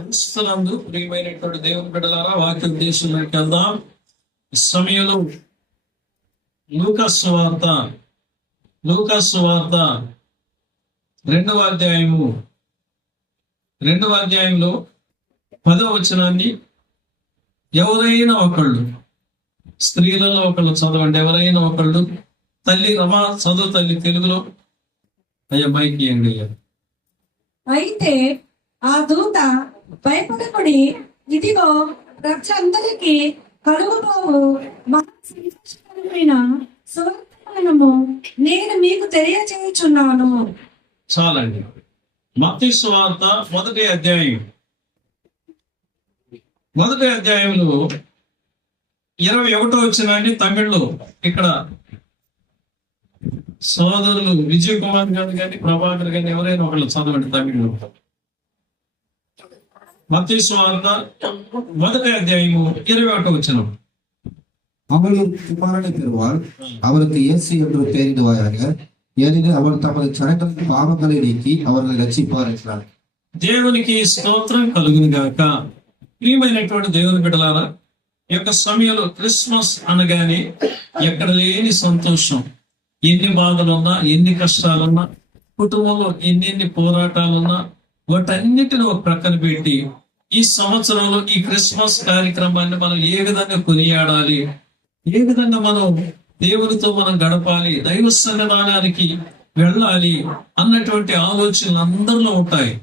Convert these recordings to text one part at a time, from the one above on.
క్రీస్తునందు ప్రియమైనటువంటి దేవుని బిడ్డలారా, వాక్య ఉద్దేశంలోకి వెళ్దాం. ఈ సమయంలో లూకాసు వార్త రెండవ అధ్యాయంలో 10వ వచనాన్ని ఎవరైనా ఒకళ్ళు, స్త్రీలలో ఒకళ్ళు చదవండి. ఎవరైనా ఒకళ్ళు. తల్లి రమా చదువు తల్లి తెలుగులో. అయ్యా మైక్ ఇయ్యండి. అయితే ఆ దూత భయపడకుడి, ఇదిగో ప్రజలందరికీ కలుగుబావు మహాసంతోషకరమైన సువర్తమానము నేను మీకు తెలియజేయుచున్నాను. చాలండి. మత్తయి సువార్త మొదటి అధ్యాయంలో 21వ వచనాన్ని తమిళ్లో ఇక్కడ సోదరులు విజయ్ కుమార్ గారు కానీ ప్రభాకర్ గాని ఎవరైనా ఒకళ్ళు చదవండి తమిళ్లో. మత్తయి సువార్త మొదటి అధ్యాయము 21వ వచనం. அவள் குமாரனை பெறுவாள், அவளுக்கு இயேசு என்று பெயரிடுவாயாக, ஏனெனில் அவள் தமது ஜனங்களுக்கு பாவங்களை நீக்கி அவர்களை ரட்சிப்பார் என்றார். దేవునికి స్తోత్రం కలుగును గాక. ప్రియమైనటువంటి దేవుని బిడ్డలారా, ఈ యొక్క సమయంలో క్రిస్మస్ అనగానే ఎక్కడ లేని సంతోషం. ఎన్ని బాధలున్నా, ఎన్ని కష్టాలున్నా, కుటుంబంలో ఎన్నెన్ని పోరాటాలున్నా వాటన్నిటిని ఒక ప్రక్కన పెట్టి ఈ సంవత్సరంలో ఈ క్రిస్మస్ కార్యక్రమాన్ని మనం ఏ విధంగా కొనియాడాలి, ఏ విధంగా మనం దేవునితో మనం గడపాలి, దైవ సన్నిధానానికి వెళ్ళాలి అన్నటువంటి ఆలోచనలు అందరిలో ఉంటాయి.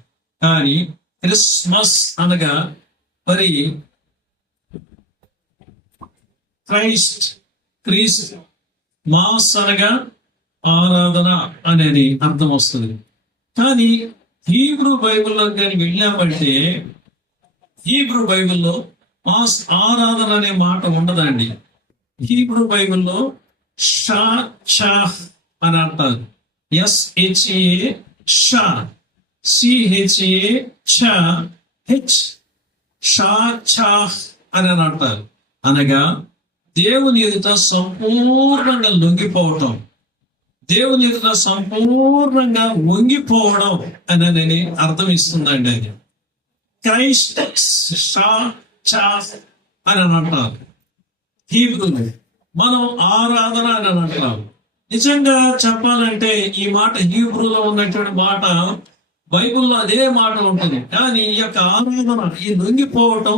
కానీ క్రిస్మస్ అనగా మరి క్రీస్తు మాస్ అనగా ఆరాధన అనేది అర్థం వస్తుంది. కానీ హీబ్రూ బైబిల్లో కానీ వెళ్ళామంటే హీబ్రూ బైబిల్లో మాస్ ఆరాధన అనే మాట ఉండదండి. హీబ్రూ బైబిల్లో షా చాహ్ అని అంటారు. SHA షా, CHA చా, హెచ్, షా చాహ్ అని అంటారు. అనగా దేవుని ఎదుట సంపూర్ణంగా లొంగిపోవటం, దేవుని ఎదుట సంపూర్ణంగా వంగిపోవడం అనేది అర్థం ఇస్తుందండి. అది క్రైస్ట్ షా చాహ్ అని అంటారు హీబ్రూలో. మనం ఆరాధన అని అంటాం. నిజంగా చెప్పాలంటే ఈ మాట హీబ్రూలో ఉన్నటువంటి మాట బైబిల్లో అదే మాట ఉంటుంది. కానీ ఈ యొక్క ఆరాధన, ఈ వంగిపోవడం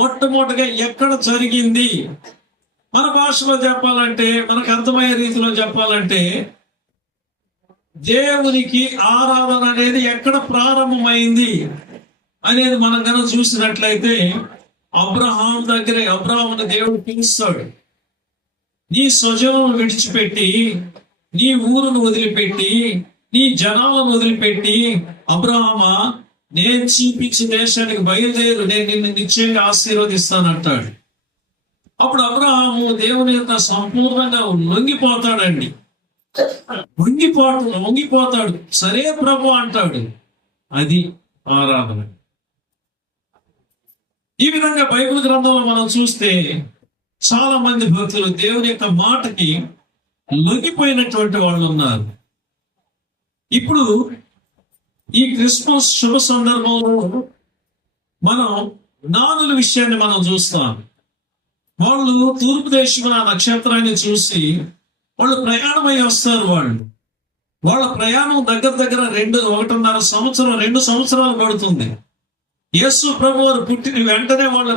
మొట్టమొదటిగా ఎక్కడ జరిగింది? మన భాషలో చెప్పాలంటే, మనకు అర్థమయ్యే రీతిలో చెప్పాలంటే, దేవునికి ఆరాధన అనేది ఎక్కడ ప్రారంభమైంది అనేది మనం కనుక చూసినట్లయితే అబ్రహాం దగ్గరే అబ్రహాముని దేవుడు పిలుస్తాడు. నీ స్వజనం విడిచిపెట్టి, నీ ఊరును వదిలిపెట్టి, నీ జనాలను వదిలిపెట్టి, అబ్రహామా నేను చూపించిన దేశానికి బయలుదేరు, నేను నిన్ను నిశ్చయంగా ఆశీర్వదిస్తానంటాడు. అప్పుడు అబ్రహాము దేవుని యొక్క సంపూర్ణంగా లొంగిపోతాడండి. వంగిపోతాడు. సరే ప్రభు అంటాడు. అది ఆరాధన. ఈ విధంగా బైబిల్ గ్రంథంలో మనం చూస్తే చాలా మంది భక్తులు దేవుని యొక్క మాటకి లొంగిపోయినటువంటి వాళ్ళు ఉన్నారు. ఇప్పుడు ఈ క్రిస్మస్ శుభ సందర్భంలో మనం జ్ఞానుల విషయాన్ని మనం చూస్తాం. వాళ్ళు తూర్పు దేశం ఆ నక్షత్రాన్ని చూసి వాళ్ళు ప్రయాణమై వస్తారు. వాళ్ళ ప్రయాణం దగ్గర 1.5 సంవత్సరం 2 సంవత్సరాలు పడుతుంది. యేసు ప్రభు వారు పుట్టిన వెంటనే వాళ్ళు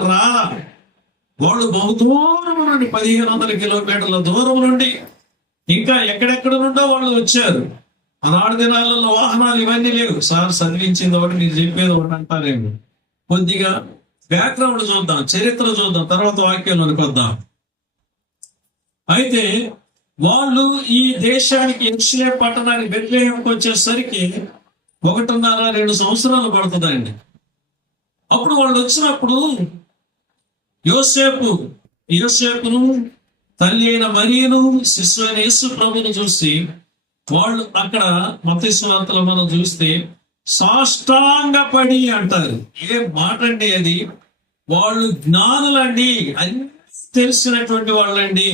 వాళ్ళు బహుదూరం నుండి 1500 కిలోమీటర్ల దూరం నుండి ఇంకా ఎక్కడెక్కడ నుండో వాళ్ళు వచ్చారు. ఆనాడు దినాలలో వాహనాలు ఇవన్నీ లేవు. సార్ చదివించింది ఒకటి, మీరు చెప్పేది ఒకటి అంటారేమో. కొద్దిగా బ్యాక్గ్రౌండ్ చూద్దాం, చరిత్ర చూద్దాం, తర్వాత వాక్యంలోనికి వద్దాం. అయితే వాళ్ళు ఈ దేశానికి యెరూషలేము పట్టణానికి బెత్లెహేముకి వచ్చేసరికి 1.5-2 సంవత్సరాలు పడుతుందండి. అప్పుడు వాళ్ళు వచ్చినప్పుడు యోసేపును తల్లి అయిన మరియను శిశువు అయిన యేసు ప్రభువును చూసి వాళ్ళు అక్కడ మత్తయి సువార్తలో మనం చూస్తే సాష్టాంగపడి అంటారు. ఏ మాట అండి అది! వాళ్ళు జ్ఞానులండి, అన్ని తెలిసినటువంటి వాళ్ళండి.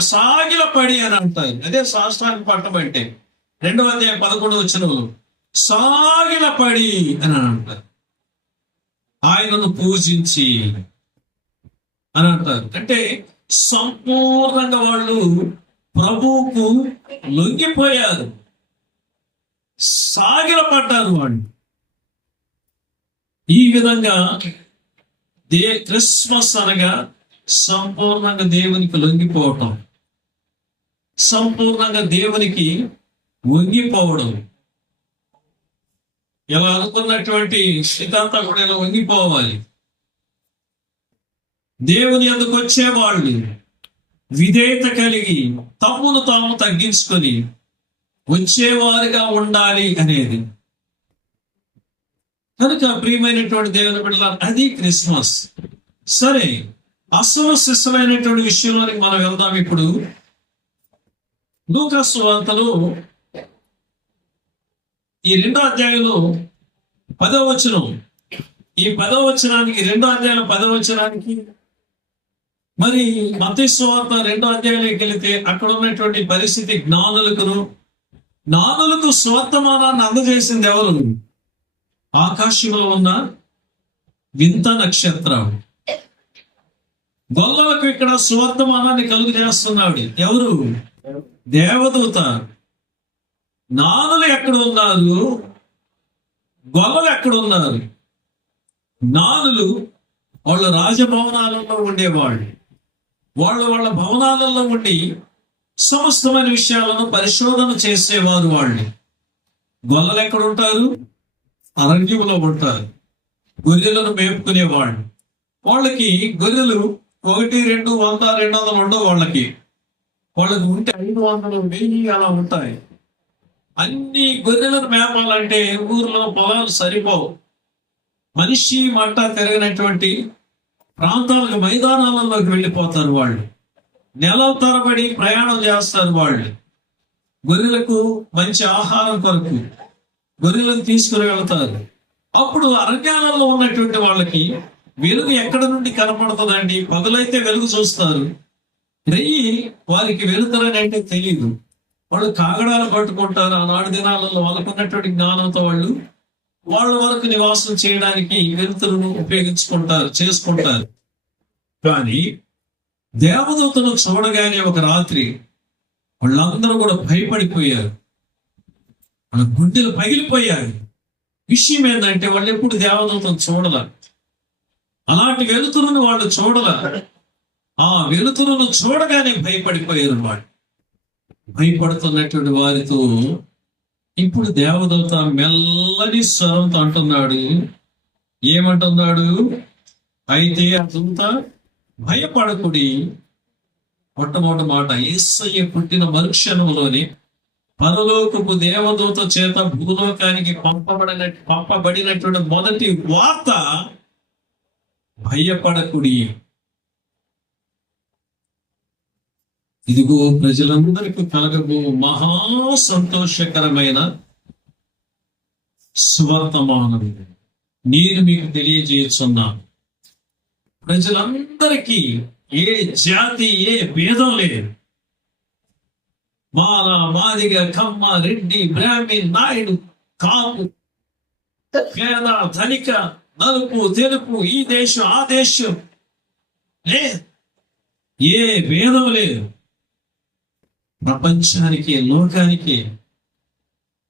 సాగిలపడి అని అంటారు. అదే సాష్టాంగ పట్టం అంటే 2వ అధ్యాయం 11వ వచనంలో సాగిలపడి అని అంటారు. ఆయనను పూజించి అని అంటారు. అంటే సంపూర్ణంగా వాళ్ళు ప్రభువుకు లొంగిపోయారు, సాగిలపడ్డారు వాళ్ళు. ఈ విధంగా క్రిస్మస్ అనగా సంపూర్ణంగా దేవునికి లొంగిపోవటం, సంపూర్ణంగా దేవునికి వంగిపోవడం. ఇలా అనుకున్నటువంటి స్థితంతా కూడా ఇలా వంగిపోవాలి. దేవుని ఎందుకు వచ్చేవాళ్ళు విధేయత కలిగి తమ్మును తాము తగ్గించుకొని వచ్చేవారుగా ఉండాలి అనేది. కనుక ప్రియమైనటువంటి దేవుని బిడ్డలారా, అది క్రిస్మస్. సరే, అసలు శిష్టమైనటువంటి విషయంలోనికి మనం వెళ్దాం. ఇప్పుడు లూకా సువార్తలో ఈ 2వ అధ్యాయంలో 10వ వచనం, ఈ 10వ వచనానికి 2వ అధ్యాయం 10వ వచనానికి మరి మత్తయి సువార్త 2వ అధ్యాయంలోకి వెళితే అక్కడ ఉన్నటువంటి పరిస్థితి జ్ఞానులకు స్వర్తమానాన్ని అందజేసింది ఎవరు? ఆకాశంలో ఉన్న వింత నక్షత్రం. గొల్లలకు ఇక్కడ స్వర్తమానాన్ని కలుగు చేస్తున్నాడు ఎవరు? దేవదూత. జ్ఞానులు ఎక్కడ ఉన్నారు? గొల్లలు ఎక్కడ ఉన్నారు? జ్ఞానులు వాళ్ళ రాజభవనాలలో ఉండేవాళ్ళు. వాళ్ళ భవనాలలో ఉండి సమస్తమైన విషయాలను పరిశోధన చేసేవారు వాళ్ళు. గొల్లలు ఎక్కడ ఉంటారు? అరణ్యంలో ఉంటారు. గొర్రెలను మేపుకునేవాళ్ళు. వాళ్ళకి గొర్రెలు 1, 2, 100, 200 ఉండవు. వాళ్ళకి ఉంటే 500, 1000 అలా ఉంటాయి. అన్ని గొర్రెలను మేపాలంటే ఊర్లో పొలాలు సరిపోవు. మనిషి మంట తిరగనటువంటి ప్రాంతాలకు, మైదానాలలోకి వెళ్ళిపోతారు వాళ్ళు. నెలల తరబడి ప్రయాణం చేస్తారు వాళ్ళు. గొర్రెలకు మంచి ఆహారం కొరకు గొర్రెలను తీసుకుని వెళ్తారు. అప్పుడు అరణ్యాలలో ఉన్నటువంటి వాళ్ళకి వెలుగు ఎక్కడ నుండి కనపడుతుందండి? పగలైతే వెలుగు చూస్తారు, రెయ్యి వారికి వెలుగుతారని అంటే తెలియదు. వాళ్ళు కాగడాలు పట్టుకుంటారు. ఆనాడు దినాలలో వాళ్ళకున్నటువంటి జ్ఞానంతో వాళ్ళ వరకు నివాసం చేయడానికి వెలుతురును చేసుకుంటారు. కానీ దేవదూతను చూడగానే ఒక రాత్రి వాళ్ళందరూ కూడా భయపడిపోయారు. వాళ్ళ గుండెలు పగిలిపోయారు. విషయం ఏంటంటే వాళ్ళు ఎప్పుడు దేవదూతను చూడాల. అలాంటి వెలుతురును వాళ్ళు చూడాల. ఆ వెలుతురును చూడగానే భయపడిపోయారు వాళ్ళు. భయపడుతున్నటువంటి వారితో ఇప్పుడు దేవదూత మెల్లని స్వరంతో అంటున్నాడు. ఏమంటున్నాడు? అయితే ఆ దూత భయపడకుడి. మొట్టమొదటి మాట, యేసయ్య పుట్టిన మరుక్షణంలోనే పరలోకపు దేవదూత చేత భూలోకానికి పంపబడినటువంటి మొదటి వార్త భయపడకుడి. ఇదిగో ప్రజలందరికీ కలగబో మహా సంతోషకరమైన సువర్తమానం నేను మీకు తెలియజేస్తున్నాను. ప్రజలందరికీ ఏ జాతి, ఏ భేదం లేదు. మాల, మాదిగ, కమ్మ, రెడ్డి, బ్రాహ్మణ్, నాయుడు, కాపు, పేద, ధనిక, నలుపు, తెలుపు, ఈ దేశం, ఆ దేశం లేదు. ఏ భేదం లేదు. ప్రపంచానికి, లోకానికి,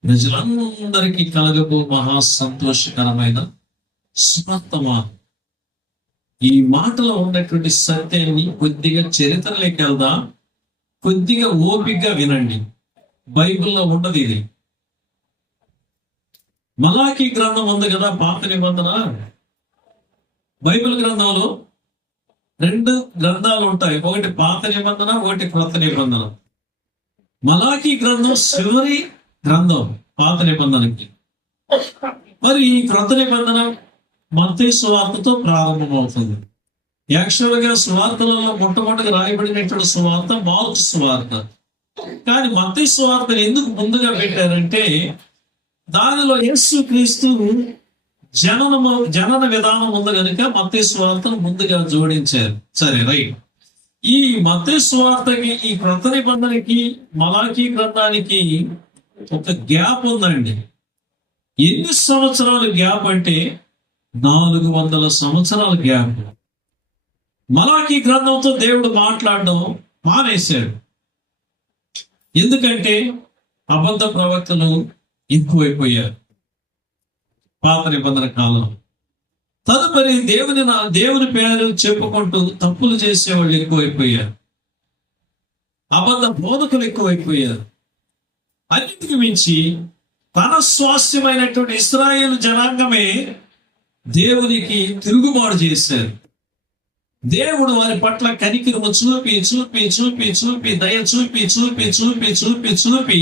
ప్రజలందరికీ కలగబో మహా సంతోషకరమైన సువర్తమానం. ఈ మాటలో ఉన్నటువంటి సత్యాన్ని కొద్దిగా చరిత్రలోకి వెళ్దాం. కొద్దిగా ఓపికగా వినండి. బైబిల్లో ఉండదు ఇది. మలాకీ గ్రంథం ఉంది కదా, పాత నిబంధన. బైబిల్ గ్రంథంలో 2 గ్రంథాలు ఉంటాయి. ఒకటి పాత నిబంధన, ఒకటి క్రొత్త నిబంధన. మలాకీ గ్రంథం చివరి గ్రంథం పాత నిబంధనకి. మరి ఈ క్రొత్త నిబంధన మత్తయి సువార్తతో ప్రారంభమవుతుంది. యాక్చువల్గా సువార్తలలో మొట్టమొదటిగా రాయబడినటువంటి సువార్త మార్కు సువార్త. కానీ మత్తయి సువార్తను ఎందుకు ముందుగా పెట్టారంటే దానిలో యేసుక్రీస్తు జనన విధానం ఉంది కనుక మత్తయి సువార్తను ముందుగా జోడించారు. సరే, రైట్. ఈ మత్తయి సువార్తకి, ఈ క్రొత్త నిబంధనకి, మలాకీ గ్రంథానికి ఒక గ్యాప్ ఉందండి. ఎన్ని సంవత్సరాల గ్యాప్ అంటే 400 సంవత్సరాల గ్యాప్. మలాకీ గ్రంథంతో దేవుడు మాట్లాడడం మానేశాడు. ఎందుకంటే అబద్ధ ప్రవక్తలు ఎక్కువైపోయారు పాత నిబంధన కాలం. తదుపరి దేవుని పేరు చెప్పుకుంటూ తప్పులు చేసేవాళ్ళు ఎక్కువైపోయారు. అబద్ధ బోధకులు ఎక్కువైపోయారు. అన్నిటికి మించి తన స్వాస్థ్యమైనటువంటి ఇశ్రాయేలు జనాంగమే దేవునికి తిరుగుబాటు చేశారు. దేవుడు వారి పట్ల కనికరము చూపి చూపి చూపి చూపి దయ చూపి చూపి చూపి చూపి చూపి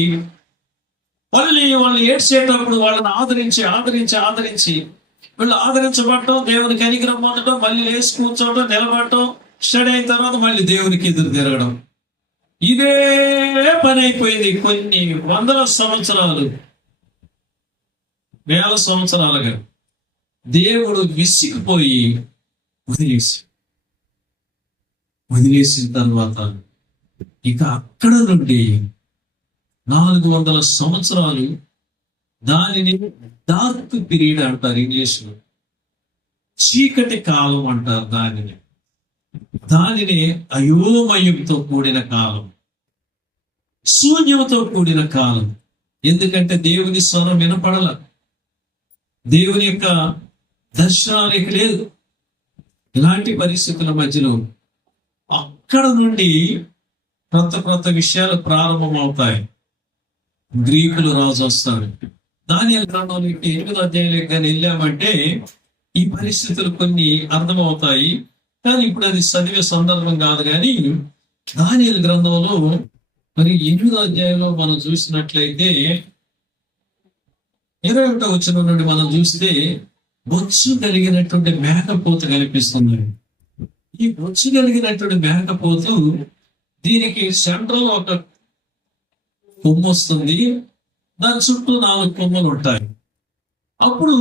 వాళ్ళు ఏడ్చేటప్పుడు వాళ్ళని ఆదరించి ఆదరించి ఆదరించి వీళ్ళు ఆదరించబడటం, దేవునికి కనికరం పొందడం, మళ్ళీ లేచి కూర్చోవడం, నిలబడటం, స్టడీ అయిన తర్వాత మళ్ళీ దేవునికి ఎదురు తిరగడం. ఇదే పని అయిపోయింది కొన్ని వందల సంవత్సరాలు, వేల సంవత్సరాలుగా. దేవుడు విసిగిపోయి వదిలేసిన తర్వాత ఇక అక్కడ నుండి 400 సంవత్సరాలు, దానిని డార్క్ పీరియడ్ అంటారు ఇంగ్లీష్లో, చీకటి కాలం అంటారు దానిని అయోమయంతో కూడిన కాలం, శూన్యంతో కూడిన కాలం. ఎందుకంటే దేవుని స్వరం వినపడల, దేవుని యొక్క దర్శనాలు ఇక లేదు. ఇలాంటి పరిస్థితుల మధ్యలో అక్కడ నుండి కొత్త విషయాలు ప్రారంభమవుతాయి. గ్రీకులు రాజు వస్తాడు. దానియేలు గ్రంథంలోకి 8వ అధ్యాయంలోకి కానీ వెళ్ళామంటే ఈ పరిస్థితులు కొన్ని అర్థమవుతాయి. కానీ ఇప్పుడు అది చదివే సందర్భం కాదు. కానీ దానియేలు గ్రంథంలో మరి 8వ అధ్యాయంలో మనం చూసినట్లయితే 21వ వచనం నుండి మనం చూస్తే బొచ్చు కలిగినటువంటి మేకపోతు కనిపిస్తుంది. ఈ బొచ్చు కలిగినటువంటి మేకపోతు, దీనికి సెంట్రల్ ఒక కొమ్ము వస్తుంది, దాని చుట్టూ 4 కొమ్మలు ఉంటాయి. అప్పుడు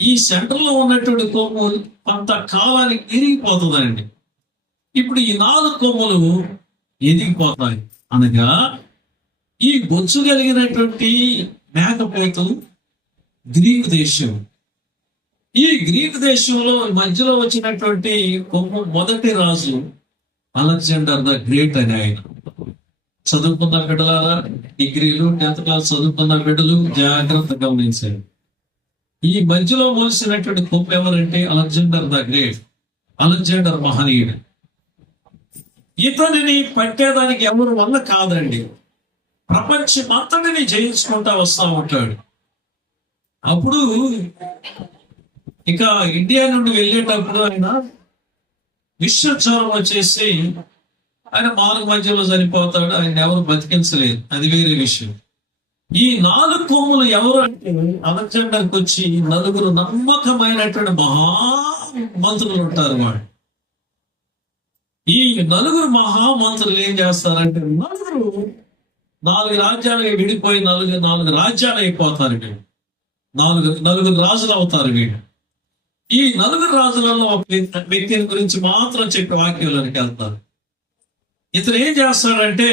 ఈ సెంటర్ లో ఉన్నటువంటి కొమ్ము కొంత కాలానికి ఎరిగిపోతుందండి. ఇప్పుడు ఈ 4 కొమ్మలు ఎదిగిపోతాయి. అనగా ఈ బొచ్చు కలిగినటువంటి మేకపోతు గ్రీకు దేశం. ఈ గ్రీకు దేశంలో మధ్యలో వచ్చినటువంటి కొమ్ము మొదటి రాజు అలెగ్జాండర్ ద గ్రేట్ అని ఆయన. చదువుకున్న బిడ్డలారా, డిగ్రీలు 10th క్లాస్ చదువుకున్న బిడ్డలు జాగ్రత్తగా గమనించారు. ఈ మధ్యలో మొలిసినటువంటి కొమ్ము ఎవరంటే అలెగ్జాండర్ ద గ్రేట్, అలెగ్జాండర్ మహనీయుడు. ఇతనిని పట్టేదానికి ఎవరి వల్ల కాదండి, ప్రపంచం అంతటిని జయించుకుంటా వస్తా ఉంటాడు. అప్పుడు ఇక ఇండియా నుండి వెళ్ళేటప్పుడు ఆయన విశ్వజ్వరం వచ్చేసి ఆయన మార్గ మధ్యలో చనిపోతాడు. ఆయన ఎవరు బతికించలేదు, అది వేరే విషయం. ఈ 4 కొమ్ములు ఎవరు అంటే అలెగ్జాండర్కి వచ్చి 4 నమ్మకమైనటువంటి మహామంత్రులు ఉంటారు. వాడు ఈ 4 మహామంత్రులు ఏం చేస్తారంటే 4 రాజ్యాలు విడిపోయి 4 రాజ్యాలు అయిపోతారు. వీడు 4 రాజులు అవుతారు. వీడు ఈ 4 రాజులలో ఒక వ్యక్తిని గురించి మాత్రం చెప్పి వాక్యంలోనికి వెళ్తారు. ఇతను ఏం చేస్తాడంటే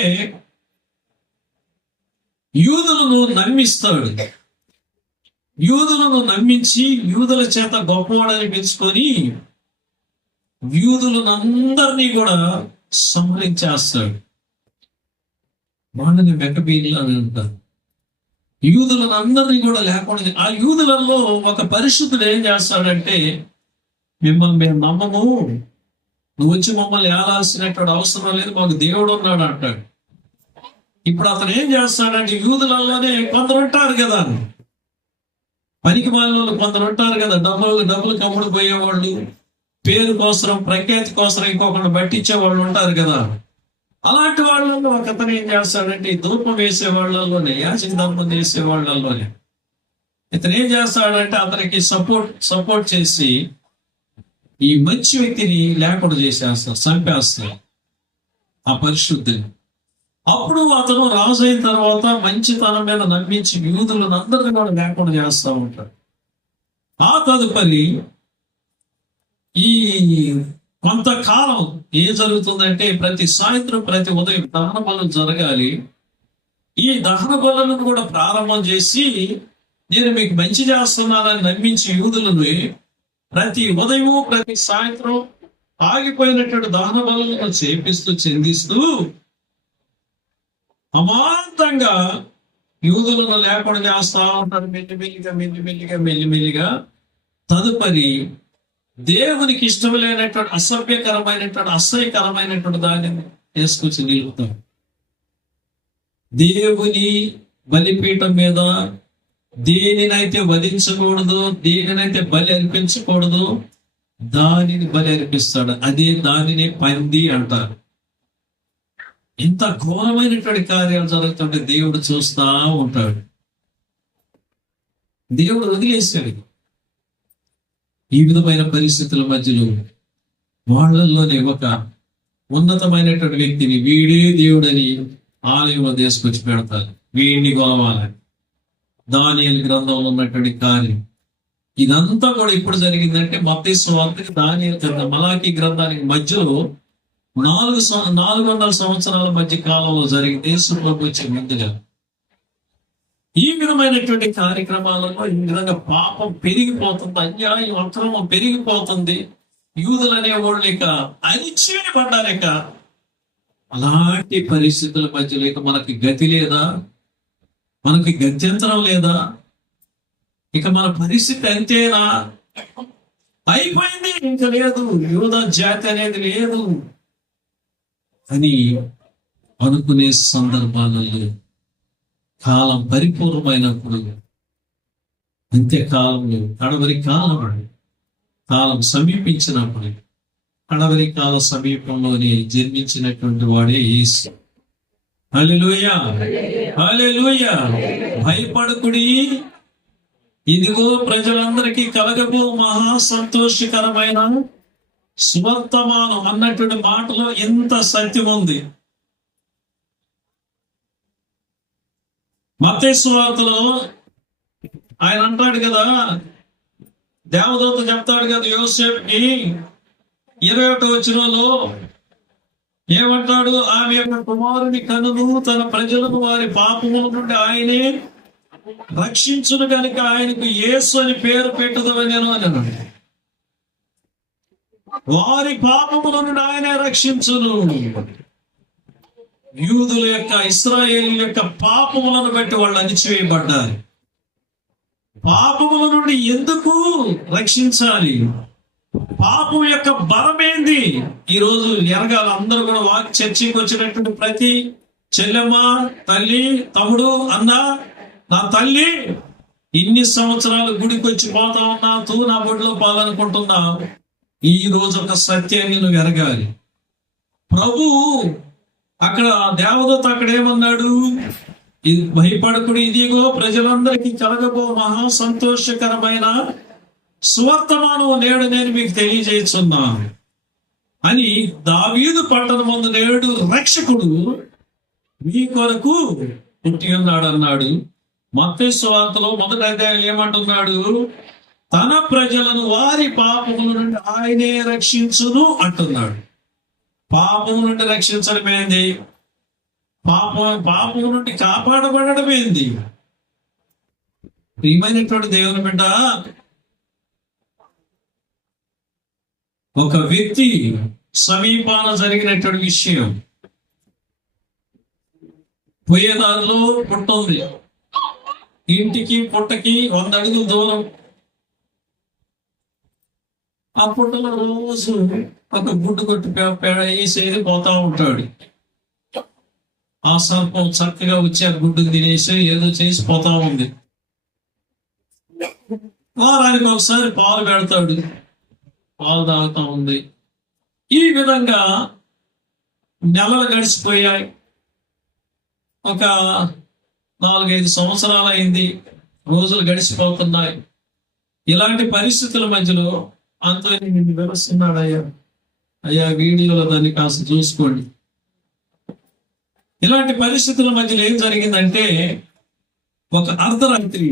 యూదులను నమ్మిస్తాడు. యూదులను నమ్మించి యూదుల చేత గొప్పవాడని పెంచుకొని యూదులందరినీ కూడా సంహరించేస్తాడు. వాళ్ళని మెకబీలు అని అంటారు. యూదులను అందరినీ కూడా లేకుండా ఆ యూదులలో ఒక పరిశుద్ధుడు ఏం చేస్తాడంటే, మిమ్మల్ని మేము నమ్మము, నువ్వు వచ్చి మమ్మల్ని ఏలాల్సినటువంటి అవసరం లేదు, మాకు దేవుడు ఉన్నాడు అంటాడు. ఇప్పుడు అతను ఏం చేస్తాడంటే యూదులలోనే కొందరు ఉంటారు కదా, పనికి మాలిన కొందరు ఉంటారు కదా, డబ్బులు కమ్ముడు పోయేవాళ్ళు, పేరు కోసం ప్రఖ్యాతి కోసం ఇంకొకరిని పట్టించే వాళ్ళు ఉంటారు కదా. అలాంటి వాళ్ళల్లో ఒక అతను ఏం చేస్తాడంటే ఈ ధూపం వేసే వాళ్ళలోనే, యాచక ధర్మం చేసే వాళ్ళలోనే ఇతను ఏం చేస్తాడంటే అతనికి సపోర్ట్ చేసి ఈ మంచి వ్యక్తిని లేకుండా చేసేస్తాడు, చంపేస్తాడు ఆ పరిశుద్ధిని. అప్పుడు అతను రాజు అయిన తర్వాత మంచితనం మీద నమ్మించి యూదులను అందరినీ కూడా లేకుండా చేస్తూ ఉంటాడు. ఆ తదుపరి ఈ కొంతకాలం ఏం జరుగుతుందంటే ప్రతి సాయంత్రం ప్రతి ఉదయం దహన బలులు జరగాలి. ఈ దహన బలులను కూడా ప్రారంభం చేసి నేను మీకు మంచి చేస్తున్నానని నమ్మించి యూదులను ప్రతి ఉదయం ప్రతి సాయంత్రం ఆగిపోయినటువంటి దహన బలులను చేపిస్తూ చెందిస్తూ అమాంతంగా యూదులను లేకుండా చేస్తా ఉంటారు. మెల్లిమెల్లిగా తదుపరి దేవునికి ఇష్టం లేనటువంటి అసభ్యకరమైనటువంటి అసహ్యకరమైనటువంటి దానిని తీసుకొచ్చి నిలుపుతారు. దేవుని బలిపీఠం మీద దేనినైతే వధించకూడదు, దేనినైతే బలి అర్పించకూడదు, దానిని బలి అర్పిస్తాడు. అదే దానిని పంది అంటారు. ఇంత ఘోరమైనటువంటి కార్యాలు జరుగుతుంటే దేవుడు చూస్తా ఉంటాడు. దేవుడు వదిలేశాడు. ఈ విధమైన పరిస్థితుల మధ్యలో వాళ్ళల్లోనే ఒక ఉన్నతమైనటువంటి వ్యక్తిని వీడే దేవుడని ఆలయంలో తీసుకొచ్చి పెడతారు. వీడిని గొలవాలని దానియేలు గ్రంథంలో ఉన్నటువంటి కార్యం. ఇదంతా కూడా ఇప్పుడు జరిగిందంటే మత్తయి సువార్తకి దానియేలు గ్రంథం మలాకి గ్రంథానికి మధ్యలో 400 సంవత్సరాల మధ్య కాలంలో జరిగింది. యేసుప్రభు వచ్చే ముందుగా ఈ విధమైనటువంటి కార్యక్రమాలలో ఈ విధంగా పాపం పెరిగిపోతుంది, అన్యాయం అక్రమం పెరిగిపోతుంది. యూదులు అనేవాళ్ళు ఇక అణిచివేయబడ్డారు. ఇక అలాంటి పరిస్థితుల మధ్యలో ఇక మనకి గతి లేదా, మనకి గత్యంతరం లేదా, ఇక మన పరిస్థితి అంతేనా, అయిపోయింది, ఇంకా లేదు, యూదా జాతి అనేది లేదు అని అనుకునే సందర్భాలలో కాలం పరిపూర్ణమైనప్పుడు, అంత్యకాలంలో కడవరి కాలం సమీపించినప్పుడు, కడవరి కాల సమీపంలోనే జన్మించినటువంటి వాడే యేసు. హల్లెలూయా, హల్లెలూయా. భయపడకుడి, ఇదిగో ప్రజలందరికీ కలగబో మహా సంతోషకరమైన సువర్తమానం అన్నటువంటి మాటలో ఎంత సత్యం ఉంది. మత్తయి సువార్తలో ఆయన అంటాడు కదా, దేవదూత చెప్తాడు కదా యోసేపుకి 21వ వచనంలో ఏమంటాడు, ఆమె యొక్క కుమారుని కనును తన ప్రజలను వారి పాపముల నుండి ఆయనే రక్షించును కనుక ఆయనకు యేసు అని పేరు పెట్టుదవని అన్నాడు. వారి పాపముల నుండి ఆయనే రక్షించును. యూదుల యొక్క ఇశ్రాయేలు యొక్క పాపములను బట్టి వాళ్ళు అణిచివేయబడ్డారు. పాపముల నుండి ఎందుకు రక్షించాలి? పాపం యొక్క బలమేంది ఈ రోజు ఎరగాలి. అందరూ కూడా చర్చికి వచ్చినటువంటి ప్రతి చెల్లెమ్మ, తల్లి, తమ్ముడు, అన్న, నా తల్లి ఇన్ని సంవత్సరాలు గుడికి వచ్చి పోతా ఉన్నా, తూ నా బొడిలో పాలనుకుంటున్నా, ఈ రోజు ఒక సత్యాన్ని నువ్వు ఎరగాలి. ప్రభు అక్కడ దేవదూత అక్కడ ఏమన్నాడు, ఇది భయపడకుడు, ఇదిగో ప్రజలందరికీ కలగబో మహా సంతోషకరమైన సువర్తమానం నేడు నేను మీకు తెలియజేస్తున్నా అని. దావీదు పట్టణమందు నేడు రక్షకుడు మీ కొరకు పుట్టి ఉన్నాడు అన్నాడు. మత్తయి సువార్తలో 1వ అధ్యాయం ఏమంటున్నాడు, తన ప్రజలను వారి పాపముల నుండి ఆయనే రక్షించును అంటున్నాడు. పాపము నుండి రక్షించడం ఏంది? పాపము నుండి కాపాడబడడం ఏంది? ప్రియమైనటువంటి దేవుని బిడ్డ, ఒక వ్యక్తి సమీపాన జరిగినటువంటి విషయం, పోయేదారిలో పుట్ట ఉంది, ఇంటికి పుట్టకి 100 అడుగుల దూరం. ఆ పుట్టలో రోజు ఒక గుడ్డు కొట్టి వేసేది పోతా ఉంటాడు. ఆ సర్పం చక్కగా వచ్చి ఆ గుడ్డుకు తినేసి ఏదో చేసి పోతా ఉంది. వారానికి ఒకసారి పాలు పెడతాడు, పాలు తాగుతా ఉంది. ఈ విధంగా నెలలు గడిచిపోయాయి. ఒక 4-5 సంవత్సరాలు అయింది, రోజులు గడిచిపోతున్నాయి. ఇలాంటి పరిస్థితుల మధ్యలో అంతా నిన్ను వెలుస్తున్నాడు, అయ్యా వీడియోలో దాన్ని కాస్త చూసుకోండి. ఇలాంటి పరిస్థితుల మధ్యలో ఏం జరిగిందంటే, ఒక అర్ధరాత్రి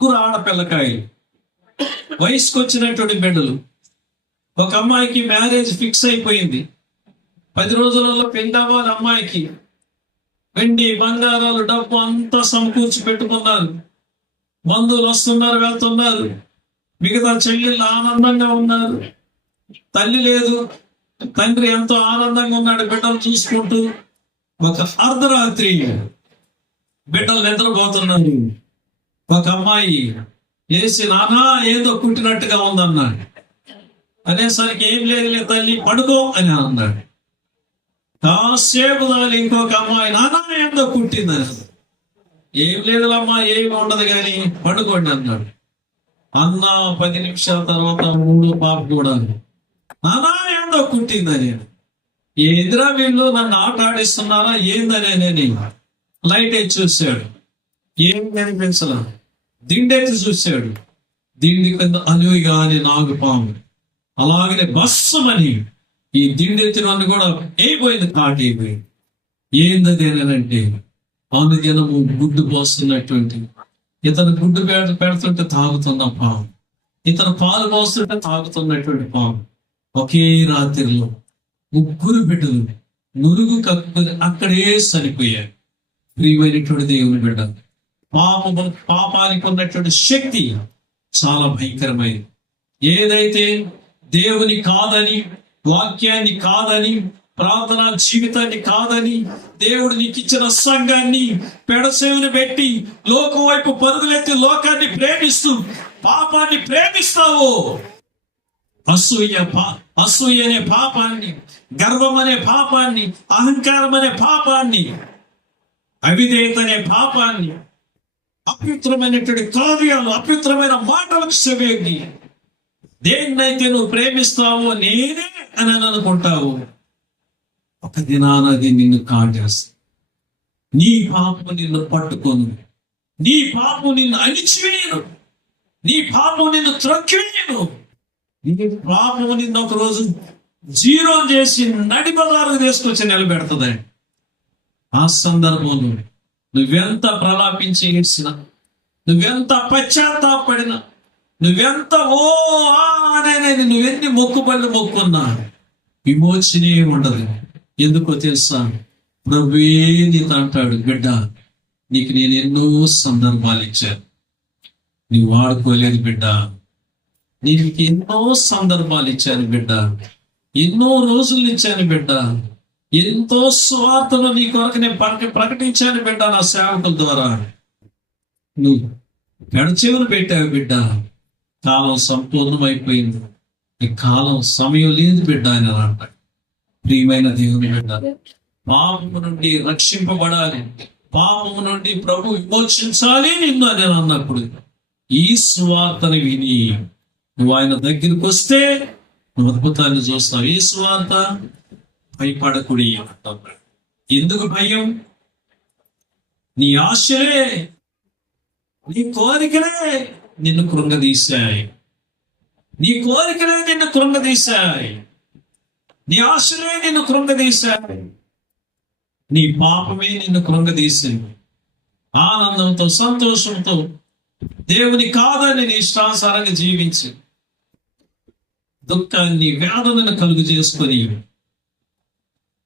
3 ఆడపిల్లకాయలు, వయసుకు వచ్చినటువంటి బిడ్డలు, ఒక అమ్మాయికి మ్యారేజ్ ఫిక్స్ అయిపోయింది. 10 రోజులలో పెళ్లి అవ్వాలి అమ్మాయికి. వెండి బంగారాలు డబ్బు అంతా సమకూర్చి పెట్టుకున్నారు. బంధువులు వస్తున్నారు, వెళ్తున్నారు. మిగతా చెల్లెళ్ళు ఆనందంగా ఉన్నారు. తల్లి లేదు, తండ్రి ఎంతో ఆనందంగా ఉన్నాడు బిడ్డలు చూసుకుంటూ. ఒక అర్ధరాత్రి బిడ్డలు నిద్రపోతున్నారు. ఒక అమ్మాయి లేచి నానా ఏదో కుట్టినట్టుగా ఉందన్నాడు. అనేసరికి ఏం లేదులే తల్లి పడుకో అని అన్నాడు. కాసేపు దాని ఇంకొక అమ్మాయి నానా ఏదో కుట్టిందని. ఏం లేదులమ్మా ఏమి ఉండదు కానీ పడుకోండి అన్నాడు. అన్న 10 నిమిషాల తర్వాత 3 పాప కూడా నానా ఏదో కుట్టిందని. ఎదురా వీళ్ళు నన్ను ఆట ఆడిస్తున్నారా ఏందని నేను లైట్ ఎత్తి చూశాడు. ఏం కనిపించలా. దిండెత్తి చూశాడు. దిండి కింద అనువుగా అని నాగుపాము. అలాగనే బస్సమని ఈ దిండెత్తి నన్ను కూడా అయిపోయింది, కాటైపోయింది. ఏందదేనంటే అనుదినము గుడ్డు పోస్తున్నటువంటి, ఇతను గుడ్డు పెడుతుంటే తాగుతున్న పాము, ఇతను పాలు పోస్తుంటే తాగుతున్నటువంటి పాము. ఒకే రాత్రిలో 3 బిడ్డలు నురుగు కక్కుని అక్కడే చనిపోయారు. ప్రియమైనటువంటి దేవుని బిడ్డ, పాపానికి ఉన్నటువంటి శక్తి చాలా భయంకరమైనది. ఏదైతే దేవుని కాదని, వాక్యాన్ని కాదని, ప్రార్థనా జీవితాన్ని కాదని, దేవుడు నీకు ఇచ్చిన సంఘాన్ని పెడసేవుని పెట్టి లోకం వైపు పరుగులెత్తి లోకాన్ని ప్రేమిస్తూ పాపాన్ని ప్రేమిస్తావో, అసూయ అనే పాపాన్ని, గర్వం అనే పాపాన్ని, అహంకారం అనే పాపాన్ని, అవిధేయత అనే పాపాన్ని, అపవిత్రమైనటువంటి కార్యాలు, అపవిత్రమైన మాటలకు సెవేగి దేన్నైతే నువ్వు ప్రేమిస్తావో నేనే అని అనుకుంటావు, ఒక దినాన అది నిన్ను కాటేస్తుంది. నీ పాపం నిన్ను పట్టుకోను, నీ పాపం నిన్ను అణిచివేయను, నీ పాపం నిన్ను త్రొక్కివేయను. నీ పాపము నిన్ను ఒక రోజు జీరో చేసి నడి బజారుకు తీసుకొచ్చి నిలబెడుతుందండి. ఆ సందర్భంలో నువ్వెంత ప్రలాపించి ఏడ్చినా, నువ్వెంత పశ్చాత్తాపడినా, నువ్వెంత అనేది నువ్వెన్ని మొక్కుబళ్ళు మొక్కున్నా విమోచనే ఉండదు. ఎందుకో తెలుసా? ప్రభువే నీతో అంటాడు, బిడ్డ నీకు నేను ఎన్నో సందర్భాలు ఇచ్చాను, నీవు వాడుకోలేదు బిడ్డ. నీకు ఎన్నో సందర్భాలు ఇచ్చాను బిడ్డ, ఎన్నో రోజులు ఇచ్చాను బిడ్డ, ఎంతో స్వార్థను నీ కొరకు నేను ప్రకటించాను బిడ్డ నా సేవకుల ద్వారా. నువ్వు పెడచెవులు పెట్టావు బిడ్డ, కాలం సంపూర్ణమైపోయింది, ఈ కాలం సమయం లేదు బిడ్డ అని అంటాడు. ప్రియమైన దేవుని బిడ్డ, పాపము నుండి రక్షింపబడాలి, పాపము నుండి ప్రభు విమోచించాలి నిన్ను అని అన్నప్పుడు ఈ స్వార్థను విని నువ్వు ఆయన దగ్గరికి వస్తే నువ్వు అద్భుతాన్ని చూస్తావు. ఈ స్వార్థ భయపడకుడి అంటావు. ఎందుకు భయం? నీ ఆశలే, నీ కోరికలే నిన్ను కృంగదీశాయి, నీ కోరికలే నిన్ను కృంగదీశాయి, నీ ఆశలే నిన్ను కృంగదీశాయి, నీ పాపమే నిన్ను కృంగదీసింది. ఆనందంతో సంతోషంతో దేవుని కాదని నీ ఇష్టానుసారంగా జీవించి దుఃఖాన్ని వేదనను కలుగు చేసుకొని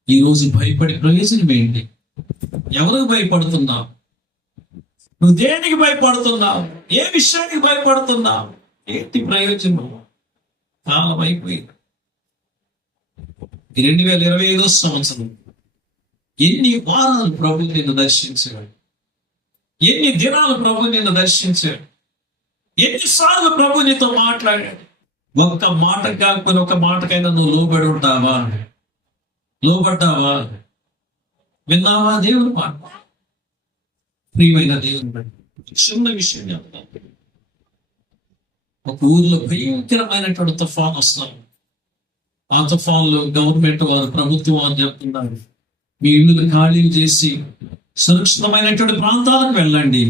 ఈరోజు భయపడి ప్రయోజనం ఏంటి? ఎవరికి భయపడుతున్నావు? నువ్వు దేనికి భయపడుతున్నావు? ఏ విషయానికి భయపడుతున్నావు? ఏంటి ప్రయోజనం? కాలం అయిపోయింది. 2025 సంవత్సరం ఎన్ని వారాలు ప్రభు నిన్ను దర్శించాడు, ఎన్ని దినాలు ప్రభు నిన్ను దర్శించాడు, ఎన్నిసార్లు ప్రభు నీతో మాట్లాడాడు. ఒక్క మాట కాకపోయినా ఒక మాటకైనా నువ్వు లోబడి ఉంటావా? లోబడ్డావా? విన్నావా దేవుని మాట? ప్రియమైన దేవుని చిన్న విషయం చెప్తాను. ఒక ఊర్లో భయంకరమైనటువంటి తుఫాన్ వస్తారు. ఆ తుఫాన్లో గవర్నమెంట్ వారు, ప్రభుత్వం వారు చెప్తున్నారు, మీ ఇల్లు ఖాళీలు చేసి సురక్షితమైనటువంటి ప్రాంతాలకు వెళ్ళండి,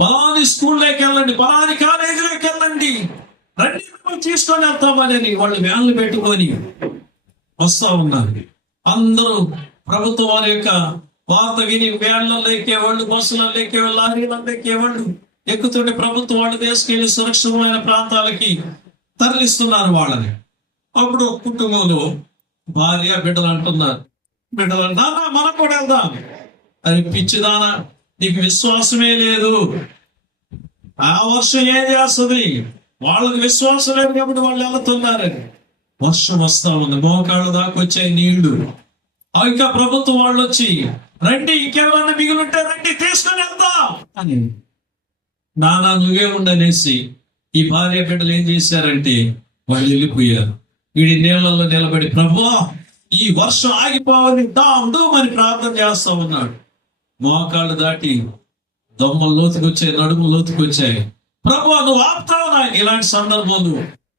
పలాని స్కూల్లోకి వెళ్ళండి, పలాని కాలేజీలోకి వెళ్ళండి, రండి తీసుకొని వెళ్తామని వాళ్ళు వ్యాన్లు పెట్టుకొని వస్తా ఉన్నారు. అందరూ ప్రభుత్వం వారి యొక్క వార్త విని వ్యాన్లలో ఎక్కేవాళ్ళు, బస్సులలో ఎక్కేవాళ్ళు, లారీలలో ఎక్కేవాళ్ళు ఎక్కుతుంటే ప్రభుత్వం వాళ్ళు తీసుకెళ్లి సురక్షితమైన ప్రాంతాలకి తరలిస్తున్నారు వాళ్ళని. అప్పుడు ఒక కుటుంబంలో భార్య బిడ్డలు అంటున్నారు, బిడ్డలు నాన్న మనం కూడా వెళ్దాం. అది పిచ్చిదానా, నీకు విశ్వాసమే లేదు. ఆ వర్షం ఏం చేస్తుంది? వాళ్ళకి విశ్వాసం లేదు కాబట్టి వాళ్ళు వెళ్తున్నారని. వర్షం వస్తా ఉంది, మోకాళ్ళ దాకా వచ్చాయి నీళ్లు. ఇంకా ప్రభుత్వం వాళ్ళు వచ్చి రండి, ఇంకెవరన్నా మిగిలి ఉంటే రండి తీసుకొని వెళ్దాం అని. నానా నువ్వే ఉండనేసి ఈ భార్య బిడ్డలు ఏం చేశారంటే వాళ్ళు వెళ్ళిపోయారు. వీడి నీళ్ళల్లో నిలబడి ప్రభువా ఈ వర్షం ఆగిపోవాలి దామని ప్రార్థన చేస్తా ఉన్నాడు. మోకాళ్ళు దాటి దొమ్మలు లోతుకొచ్చాయి, నడుము లోతుకొచ్చాయి. ప్రభువా నువ్వు ఆపుతావు నా. ఇలాంటి సందర్భంలో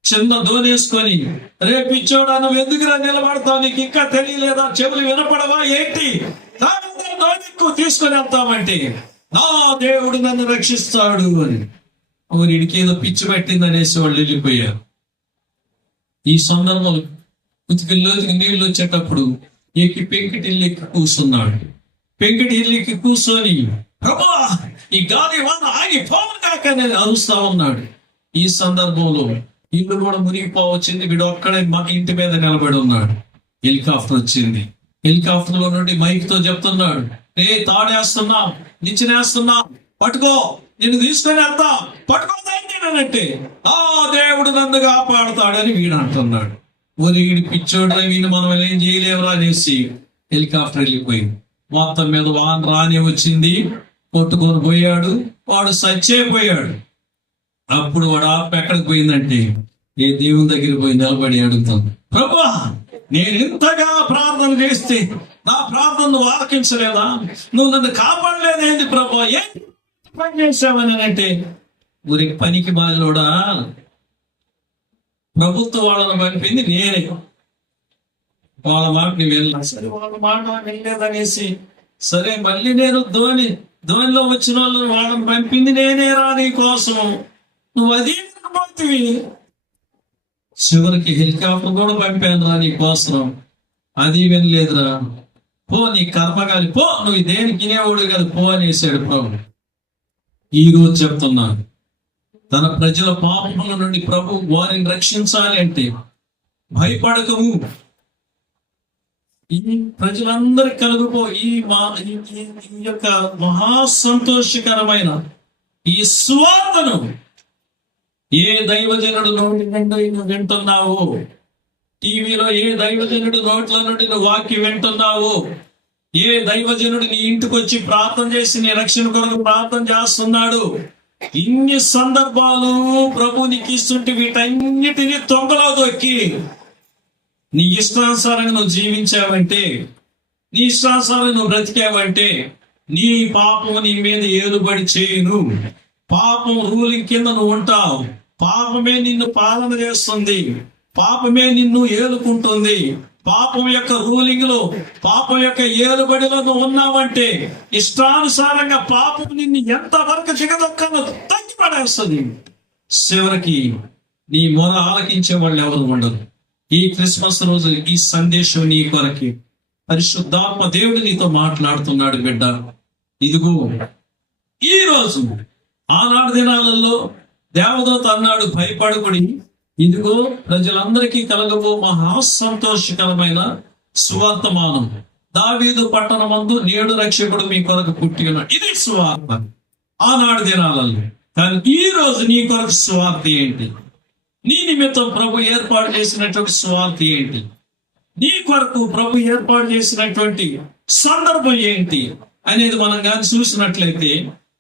చిన్న దోనేసుకొని రేపు ఇచ్చోడా నువ్వు ఎందుకురా నిలబడతావు, నీకు ఇంకా తెలియలేదా, చెవులు వినపడవా ఏంటి, ఎక్కువ తీసుకొని వెళ్తామంటే నా దేవుడు నన్ను రక్షిస్తాడు అని. వీడికి ఏదో పిచ్చి పెట్టింది అనేసి వాళ్ళు వెళ్ళిపోయారు. ఈ సందర్భంలో ఉతికిలోకి నీళ్లు వచ్చేటప్పుడు పెంకిటి ఇల్లుకి కూర్చున్నాడు. పెంకిటి ఇల్లుకి కూర్చొని ప్రభువా ఈ గాలి వాన ఆగి పోను కాక నేను అరుస్తా ఉన్నాడు. ఈ సందర్భంలో ఇల్లు కూడా మునిగిపోవచ్చింది. వీడు ఒక్కడే మా ఇంటి మీద నిలబడి ఉన్నాడు. హెలికాప్టర్ వచ్చింది. హెలికాప్టర్ లో నుండి మైక్ తో చెప్తున్నాడు, తాడేస్తున్నా, నిచ్చినేస్తున్నా, పట్టుకో, నిన్ను తీసుకొని వెళ్తా, పట్టుకోదంటే ఆ దేవుడు నన్ను కాపాడుతాడని వీడు అంటున్నాడు. వీడి పిచ్చోడు, వీడిని మనం ఏం చేయలేమురా అనేసి హెలికాప్టర్ వెళ్ళిపోయింది. మొత్తం మీద వాన రాని వచ్చింది, కొట్టుకొని పోయాడు, వాడు సచ్చేపోయాడు. అప్పుడు వాడు ఎక్కడికి పోయిందంటే ఏ దేవుని దగ్గరికి పోయి నిలబడి అడుగుతాను, ప్రభువా నేను ఇంతగా ప్రార్థన చేస్తే నా ప్రార్థన నువ్వు ఆలకించలేదా, నువ్వు నన్ను కాపాడలేదేంటి ప్రభువా, ఏం పని చేసావని అంటే ఊరికి పనికి బాలోడా ప్రభుత్వం వాళ్ళని పంపింది నేనే, వాళ్ళ మాట నువ్వు వెళ్ళా. సరే వాళ్ళ మాట వెళ్ళలేదనేసి సరే మళ్ళీ నేను ధోనిలో వచ్చిన వాళ్ళని వాళ్ళని పంపింది నేనే రా నీ కోసం, నువ్వు అది పోతివి. చివరికి హెలికాప్టర్ కూడా పంపాను రా నీ కోసం, అది వినలేదురా, పో నీ కర్మగాలి పో, నువ్వు దేనికి వినేవాడు కదా పో అనేసాడు ప్రభు. ఈ రోజు చెప్తున్నాను, తన ప్రజల పాపముల నుండి ప్రభు వారిని రక్షించాలి అంటే భయపడకము. ఈ ప్రజలందరి కలుగుపో ఈ యొక్క మహా సంతోషకరమైన ఈ సువార్తను ఏ దైవజనుడు నోటి నుండి నువ్వు వింటున్నావు, టీవీలో ఏ దైవజనుడు నోట్ల నుండి నువ్వు వాక్యం వింటున్నావు, ఏ దైవజనుడు నీ ఇంటికి వచ్చి ప్రార్థన చేసి నీ రక్షణ కొరకు ప్రార్థన చేస్తున్నాడు, ఇన్ని సందర్భాలు ప్రభు నీకు ఇస్తుంటే వీటన్నిటినీ తొంగలో దొక్కి నీ ఇష్టానుసారంగా నువ్వు జీవించావంటే, నీ ఇష్టానుసారంగా నువ్వు బ్రతికావంటే నీ పాపం నీ మీద ఏలుబడి చేయను. పాపం రూలింగ్ కింద నువ్వు ఉంటావు. పాపమే నిన్ను పాలన చేస్తుంది, పాపమే నిన్ను ఏలుకుంటుంది. పాపం యొక్క రూలింగ్ లో, పాపం యొక్క ఏలుబడిలో నువ్వు ఉన్నావంటే ఇష్టానుసారంగా పాపం నిన్ను ఎంతవరకు దిగదొక్కను తగ్గిపడేస్తుంది. చివరికి నీ మొర ఆలకించే వాళ్ళు ఎవరు ఉండరు. ఈ క్రిస్మస్ రోజు ఈ సందేశం నీ కొరకి పరిశుద్ధాత్మ దేవుడు నీతో మాట్లాడుతున్నాడు. బిడ్డ, ఇదిగో ఈ రోజు ఆనాడు దినాలలో దేవదూత అన్నాడు, భయపడకుడి, ఇదిగో ప్రజలందరికీ కలగబో మహా సంతోషకరమైన సువార్తమానం, దావీదు పట్టణమందు నేడు రక్షకుడు మీ కొరకు పుట్టి ఉన్నాడు. ఇది సువార్త ఆనాడు దినాలలో. కానీ ఈ రోజు నీ కొరకు సువార్త ఏంటి? నీ నిమిత్తం ప్రభు ఏర్పాటు చేసినటువంటి సువార్త ఏంటి? నీ కొరకు ప్రభు ఏర్పాటు చేసినటువంటి సందర్భం ఏంటి అనేది మనం కానీ చూసినట్లయితే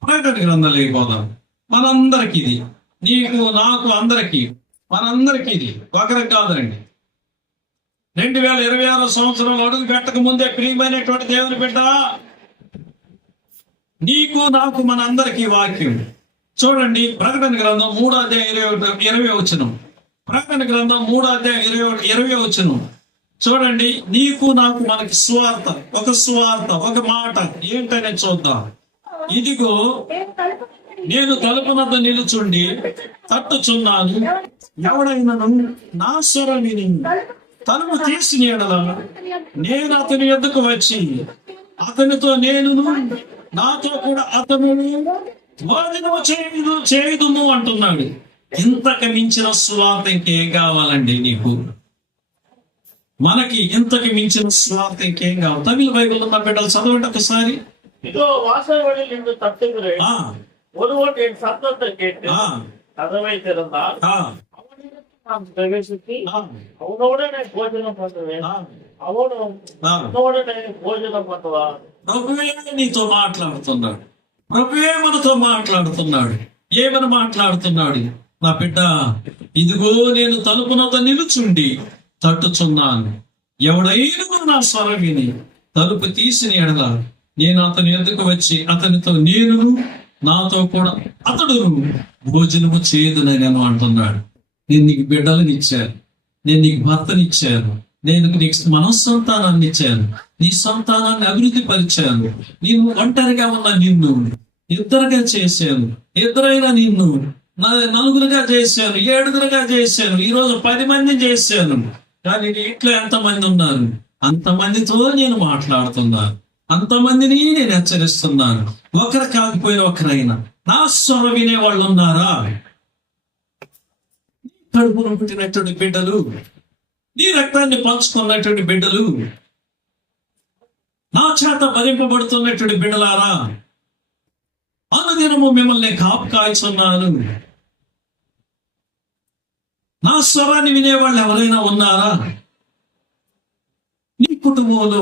ప్రకటన గ్రంథాలు అయిపోదాం. మనందరికి ఇది, నీకు నాకు అందరికి, మనందరికి ఇది ఒకరికి కాదండి. 2026 సంవత్సరం అడుగు పెట్టక ముందే ప్రియమైనటువంటి దేవుని బిడ్డ, నీకు నాకు మనందరికి వాక్యం చూడండి. ప్రకటన గ్రంథం 3వ అధ్యాయం 20వ వచనం. ప్రకటన గ్రంథం 3వ అధ్యాయం 20వ వచనం చూడండి. నీకు నాకు మనకి స్వార్థ, ఒక స్వార్థ, ఒక మాట ఏంటనే చూద్దాం. ఇదిగో నేను తలుపునద్ద నిలుచుండి తట్టుచున్నాను, ఎవడైనా నా స్వరం విని తలుపు తీసిన యెడల నేను అతని యొద్దకు వచ్చి అతనితో నేనును నాతో కూడా అతను భోజనము చేయుదుము అంటున్నాడు. ఇంతకు మించిన సువార్త ఇంకేం కావాలండి నీకు? మనకి ఇంతకు మించిన స్వార్థ ఇంకేం కావాలి. తమిళ బైబిల్ ఉన్న బిడ్డలు చదవండి ఒకసారి. இதோ வாசல்களில் நின்று தட்டுகிறேன். ఆ, ஒருவன் என் சத்தத்தை கேட்டு ఆ, கதவை திறந்தால் ఆ, அவனிடத்தில் நான் பிரவேசித்து ఆ, அவனோடனே போஜனம் பண்ணுவேன். ఆ. அவனும் ఆ. என்னோடனே போஜனம் பண்ணுவான். ప్రభువే నీతో మాట్లాడుతున్నాడు. ప్రభువే మనతో మాట్లాడుతున్నాడు. ఏమని మాట్లాడుతున్నాడు? నా బిడ్డ, ఇదిగో నేను తలుపునొద్ద నిలుచుండి తట్టుచున్నాను. ఎవడైనా నా స్వరం విని తలుపు తీసిన ఎడల నేను అతని ఎదుకు వచ్చి అతనితో నేను నాతో కూడా అతడును భోజనము చేయదునని నేను అంటున్నాడు. నేను నీకు బిడ్డలను ఇచ్చాను, నేను నీకు భర్తనిచ్చాను, నేను నీకు మనస్సంతానాన్ని ఇచ్చాను, నీ సంతానాన్ని అభివృద్ధి పరిచాను. నేను ఒంటరిగా ఉన్న నిన్ను ఇద్దరుగా చేశాను, ఇద్దరైనా నిన్ను నలుగురుగా చేశాను, ఏడుగురుగా చేశాను, ఈ రోజు 10 మందిని చేశాను. కానీ నీ ఇంట్లో ఎంతమంది ఉన్నారు? అంతమందితో నేను మాట్లాడుతున్నాను, అంతమందిని నేను హెచ్చరిస్తున్నాను. ఒకరు కాకపోయినా ఒకరైనా నా స్వరం వినే వాళ్ళు ఉన్నారా? కడుపును పుట్టినటువంటి బిడ్డలు, నీ రక్తాన్ని పంచుకున్నటువంటి బిడ్డలు, నా చేత భరింపబడుతున్నటువంటి బిడ్డలారా, అనుదినము మిమ్మల్ని కాపు కాల్చున్నాను. నా స్వరాన్ని వినేవాళ్ళు ఎవరైనా ఉన్నారా? నీ కుటుంబంలో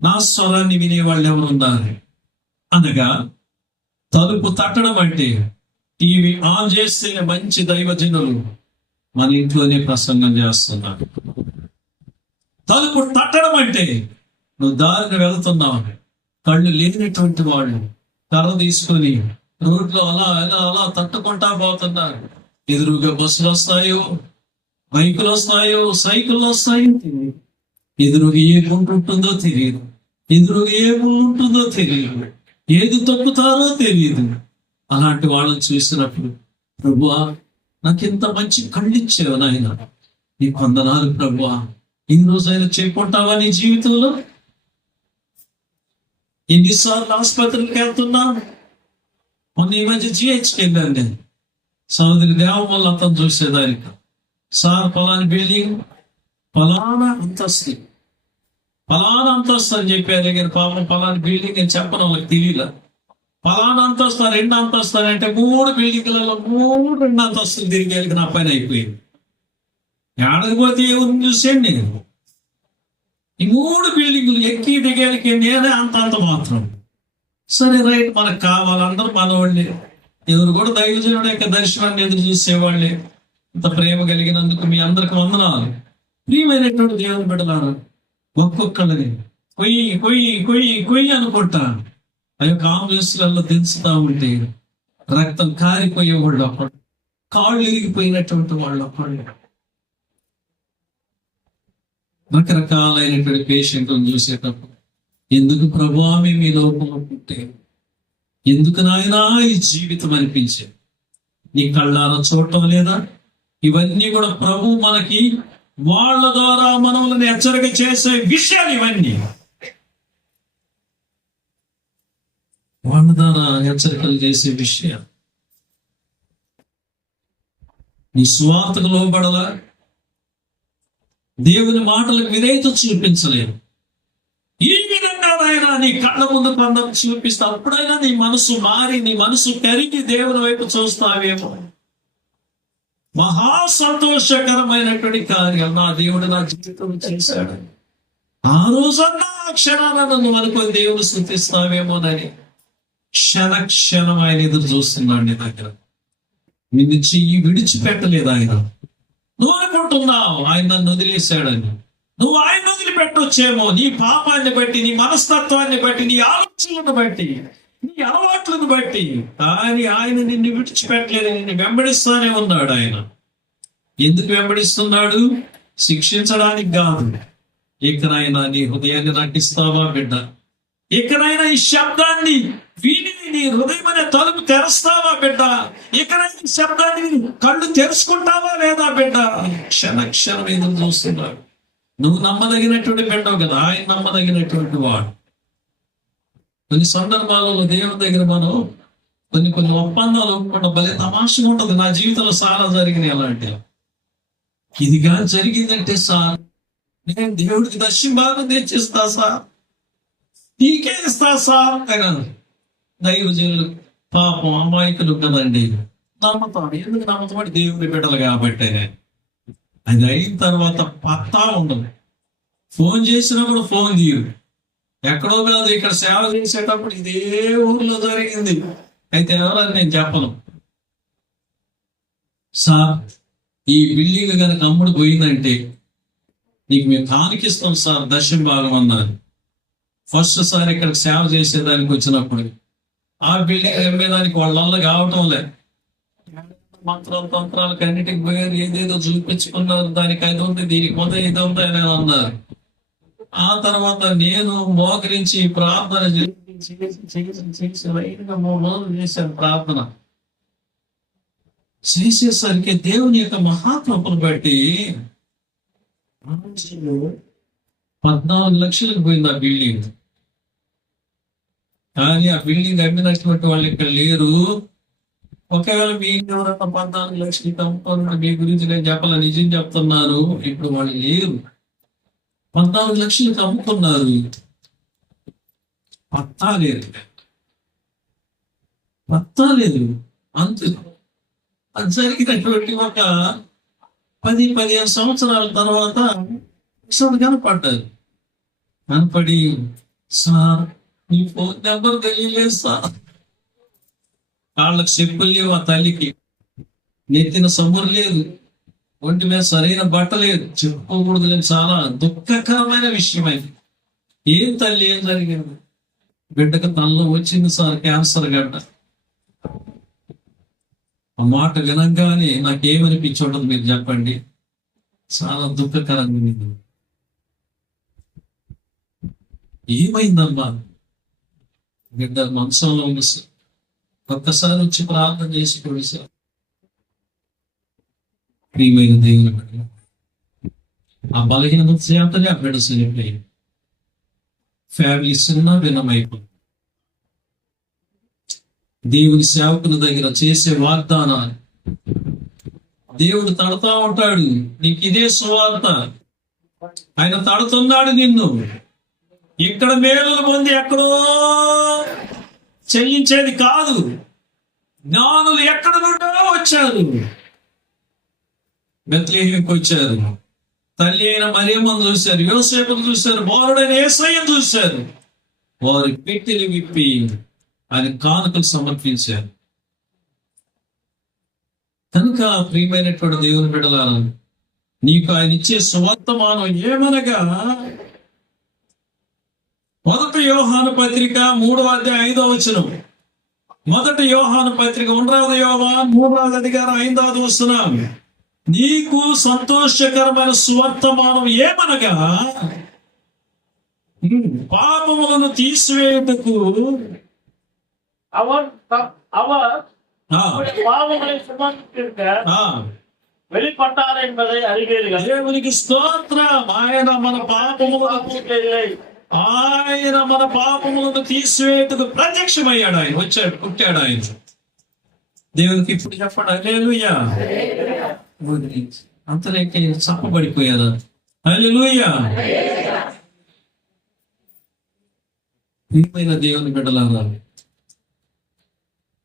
నా స్వరాన్ని వినేవాళ్ళు ఎవరున్నారు? అనగా తలుపు తట్టడం అంటే టీవీ ఆన్ చేస్తే మంచి దైవజనులు మన ఇంట్లోనే ప్రసంగం చేస్తున్నారు. తలుపు తట్టడం అంటే నువ్వు దారిని వెళ్తున్నావు, కళ్ళు లేనటువంటి వాళ్ళు కర్ర తీసుకొని రోడ్లో అలా అలా అలా తట్టుకుంటా పోతున్నారు. ఎదురుగా బస్సులు వస్తాయో, బైకులు వస్తాయో, సైకిళ్ళు వస్తాయో తెలియదు. ఎదురుగా ఏ గుంటు ఉంటుందో తెలియదు, ఎదురుగా ఏ ముళ్ళు ఉంటుందో తెలియదు, ఏది తొక్కుతారో తెలియదు. అలాంటి వాళ్ళని చూసినప్పుడు, ప్రభువా నాకు ఇంత మంచి కళ్ళు ఇచ్చావు నాయన, నీ వందనాలు ప్రభువా. ఇన్ని రోజైనా చెప్పుకుంటావా నీ జీవితంలో? ఎన్నిసార్లు ఆసుపత్రికి వెళ్తున్నా? మొన్న ఈ మధ్య జిహెచ్కి వెళ్ళాను నేను. సోదరి దేవం వల్ల అతను చూసేదానికి, సార్ పలాని బిల్డింగ్ పలానా అంతస్తు అని చెప్పారు. కానీ పాపం పలాని బిల్డింగ్ అని చెప్పడం వాళ్ళకి తెలియదు. పలానా అంతస్తు, 2 అంతస్తులు అంటే 3 బిల్డింగ్లలో 2 అంతస్తులు తిరిగేళ్ళకి నా పని అయిపోయింది. ఏడకపోతే ఎవరిని చూసాను నేను? ఈ 3 బిల్డింగ్లు ఎక్కి దిగేళ్ళకి నేనే అంత మాత్రం. సరే రైట్, మనకు కావాలి, అందరూ మనవాళ్ళే. ఎవరు కూడా దైవజనుడు యొక్క దర్శనాన్ని ఎదురు చూసేవాళ్ళే. ఇంత ప్రేమ కలిగినందుకు మీ అందరికి వందనాలు. ప్రియమైనటువంటి దేవుని బిడ్డలారా, ఒక్కొక్కళ్ళని కొయ్యి కొయ్యి కొయ్యి కొయ్యి అనుకుంటా ఆ యొక్క ఆంబులెన్స్లలో దించుతా ఉంటే రక్తం కారిపోయే వాళ్ళు ఒకళ్ళు, కాళ్ళు ఇరిగిపోయినటువంటి వాళ్ళు ఒకళ్ళు, రకరకాలైనటువంటి పేషెంట్లను చూసేటప్పుడు ఎందుకు ప్రభువా మేము ఈ లోపల పుట్టే, ఎందుకు నాయనా ఈ జీవితం అనిపించే? నీ కళ్ళారా చూడటం లేదా? ఇవన్నీ కూడా ప్రభు మనకి వాళ్ళ ద్వారా మనల్ని హెచ్చరిక చేసే విషయాలు. ఇవన్నీ వాళ్ళ ద్వారా హెచ్చరికలు చేసే విషయాలు. నీ స్వార్థకు లోబడలా, దేవుని మాటలకు విధేయత చూపించలేదు. ఈ విధంగా ఆయన నీ కళ్ళ ముందు కొందరు చూపిస్తా, అప్పుడైనా నీ మనసు మారి, నీ మనసు కరిగి దేవుని వైపు చూస్తావేమో. మహా సంతోషకరమైనటువంటి కార్యం నా దేవుడు నా జీవితం చేశాడు. ఆ రోజన్నా ఆ క్షణాన నన్ను అనుకొని దేవుడు స్తుతిస్తావేమోనని క్షణం ఆయన ఎదురు చూస్తున్నాడు నీ దగ్గర. నిన్ను చెయ్యి విడిచిపెట్టలేదు ఆయన. నువ్వు అనుకుంటున్నావు ఆయన నన్ను వదిలేశాడని. నువ్వు ఆయన వదిలిపెట్టొచ్చేమో నీ పాపాన్ని బట్టి, నీ మనస్తత్వాన్ని బట్టి, నీ ఆలోచనలను బట్టి, నీ అలవాట్లను బట్టి. కానీ ఆయన నిన్ను విడిచిపెట్టలేదు, నిన్ను వెంబడిస్తానే ఉన్నాడు. ఆయన ఎందుకు వెంబడిస్తున్నాడు? శిక్షించడానికి కాదు. ఎక్కడైనా నీ హృదయాన్ని నటిస్తావా బిడ్డ? ఎక్కడైనా ఈ శబ్దాన్ని విని నీ హృదయం అనే తలుపు తెరుస్తావా బిడ్డ? ఎక్కడైనా ఈ శబ్దాన్ని కళ్ళు తెరుచుకుంటావా లేదా బిడ్డ? క్షణం ఎదురు చూస్తున్నాడు. నువ్వు నమ్మదగినటువంటి బిడ్డవు కదా, ఆయన నమ్మదగినటువంటి వాడు. కొన్ని సందర్భాలలో దేవుని దగ్గర మనం కొన్ని ఒప్పందాలు ఒప్పుకుంటాం. భలే తమాషగా ఉంటుంది. నా జీవితంలో చాలా జరిగినాయి అలాంటి. ఇదిగా జరిగిందంటే సార్ నేను దేవుడికి దశమ భాగం తెచ్చిస్తా సార్, నీకే ఇస్తా సార్ అన్నాను. దైవజనులు పాపం అమాయకులు కదండి, నమ్మతాడు. ఎందుకు నమ్మతాడు? దేవుని బిడ్డలు కాబట్టి. అది అయిన తర్వాత పత్తా ఉండదు. ఫోన్ చేసినా కూడా ఫోన్ తీయరు. ఎక్కడో కాదు, ఇక్కడ సేవ చేసేటప్పుడు ఇదే ఊర్లో జరిగింది. అయితే ఎవరని నేను చెప్పను. సార్ ఈ బిల్డింగ్ కనుక అమ్ముడు పోయిందంటే నీకు మేము కానికిస్తాం సార్ దశమ భాగం అన్నారు. ఫస్ట్ సారి ఇక్కడ సేవ చేసేదానికి వచ్చినప్పుడు ఆ బిల్డింగ్ అమ్మేదానికి వాళ్ళ కావటం లే. మంత్రాలు తంత్రాలకు అన్నిటికి పోయారు, ఏదేదో చూపించుకున్నారు. దానికి అది ఉంది, దీనికి ఉంది, ఇది ఉంది అని అన్నారు. ఆ తర్వాత నేను మోకరించి ప్రార్థన చేసి లైన్గా 3 రోజులు చేశాను ప్రార్థన. చేసేసరికి దేవుని యొక్క మహాత్మను బట్టి 14 లక్షలకు పోయింది ఆ బిల్డింగ్. కానీ ఆ బిల్డింగ్ అమ్మినటువంటి వాళ్ళు ఇక్కడ లేరు. ఒకవేళ మీ ఇంటి ఎవరైనా 14 లక్షలకి అమ్ముతారు, మీ గురించి నేను చెప్పాల, నిజం చెప్తున్నారు. ఇప్పుడు వాళ్ళు లేరు. 14 లక్షలకు అమ్ముకున్నారు, పత్తా లేదు. అంతే. అది జరిగినటువంటి ఒక 10-15 సంవత్సరాల తర్వాత కనపడ్డారు. కనపడి, సార్ నీ ఫోన్ నెంబర్ తెలియలేదు సార్. వాళ్ళకి చెప్పులు లేవు, ఆ తల్లికి నెత్తిన సొమ్మురు లేదు, ఒంటి మీద సరైన బట్ట లేదు, చెప్పుకోకూడదు. కానీ చాలా దుఃఖకరమైన విషయం అది. ఏం తల్లి, ఏం జరిగింది? బిడ్డకు తనలో వచ్చింది సార్ క్యాన్సర్ గడ్డ. ఆ మాట వినంగానే నాకేమనిపించి ఉండదు మీరు చెప్పండి? చాలా దుఃఖకరంగా ఉంది. ఏమైందమ్మా? బిడ్డ మంచంలో ఉంది సార్. ఒక్కసారి వచ్చి ప్రార్థన చేసి కొడిసారు. ప్రియమైన దేవుని బిడ్డ, ఆ బలహీనత చేతనే ఆ బిడ్డ చనిపోయింది. ఫ్యామిలీ చిన్న భిన్నమైపోయింది. దేవుని సేవకుని దగ్గర చేసే వాగ్దానాలు దేవుడు తడతా ఉంటాడు. నీకు ఇదే సువార్త. ఆయన తడుతున్నాడు నిన్ను. ఇక్కడ మేలు పొంది ఎక్కడో చెల్లించేది కాదు. జ్ఞానులు ఎక్కడ నుండో వచ్చారు, బెత్లెహేముకు వచ్చారు. తల్లి అయిన మరియమ్మను చూశారు, యోసేపును చూశారు, బాలుడైన యేసయ్యను చూశారు. వారి పెట్టెలు విప్పి ఆయన కానుకలు సమర్పించారు. కనుక ప్రియమైనటువంటి దేవుని బిడ్డలారా, నీకు ఆయన ఇచ్చే సువర్తమానం ఏమనగా 1 యోహాను పత్రిక 3వ అధ్యాయం 5వ వచనం. 1 యోహాను పత్రిక 1వ యోహాను 3వ అధ్యాయం 5వ వచనం. నీకు సంతోషకరమైన సువర్తమానం ఏమనగా పాపములను తీసివేయుటకు அவர் பாவங்களை சுமந்திருக்க வெளிப்பட்டார் என்பதை அறிவீர்கள். దేవునికి స్తోత్రం. ఆయన మన పాపములను తీసివేయుటకు ప్రత్యక్షమయ్యాడు. ఆయన వచ్చాడు, పుట్టాడు. ఆయన దేవునికి ఇప్పుడు చెప్పండి హల్లెలూయా. అంతలోకి చప్పబడిపోయారు. హల్లెలూయా. ప్రియమైన దేవుని బిడ్డలారా,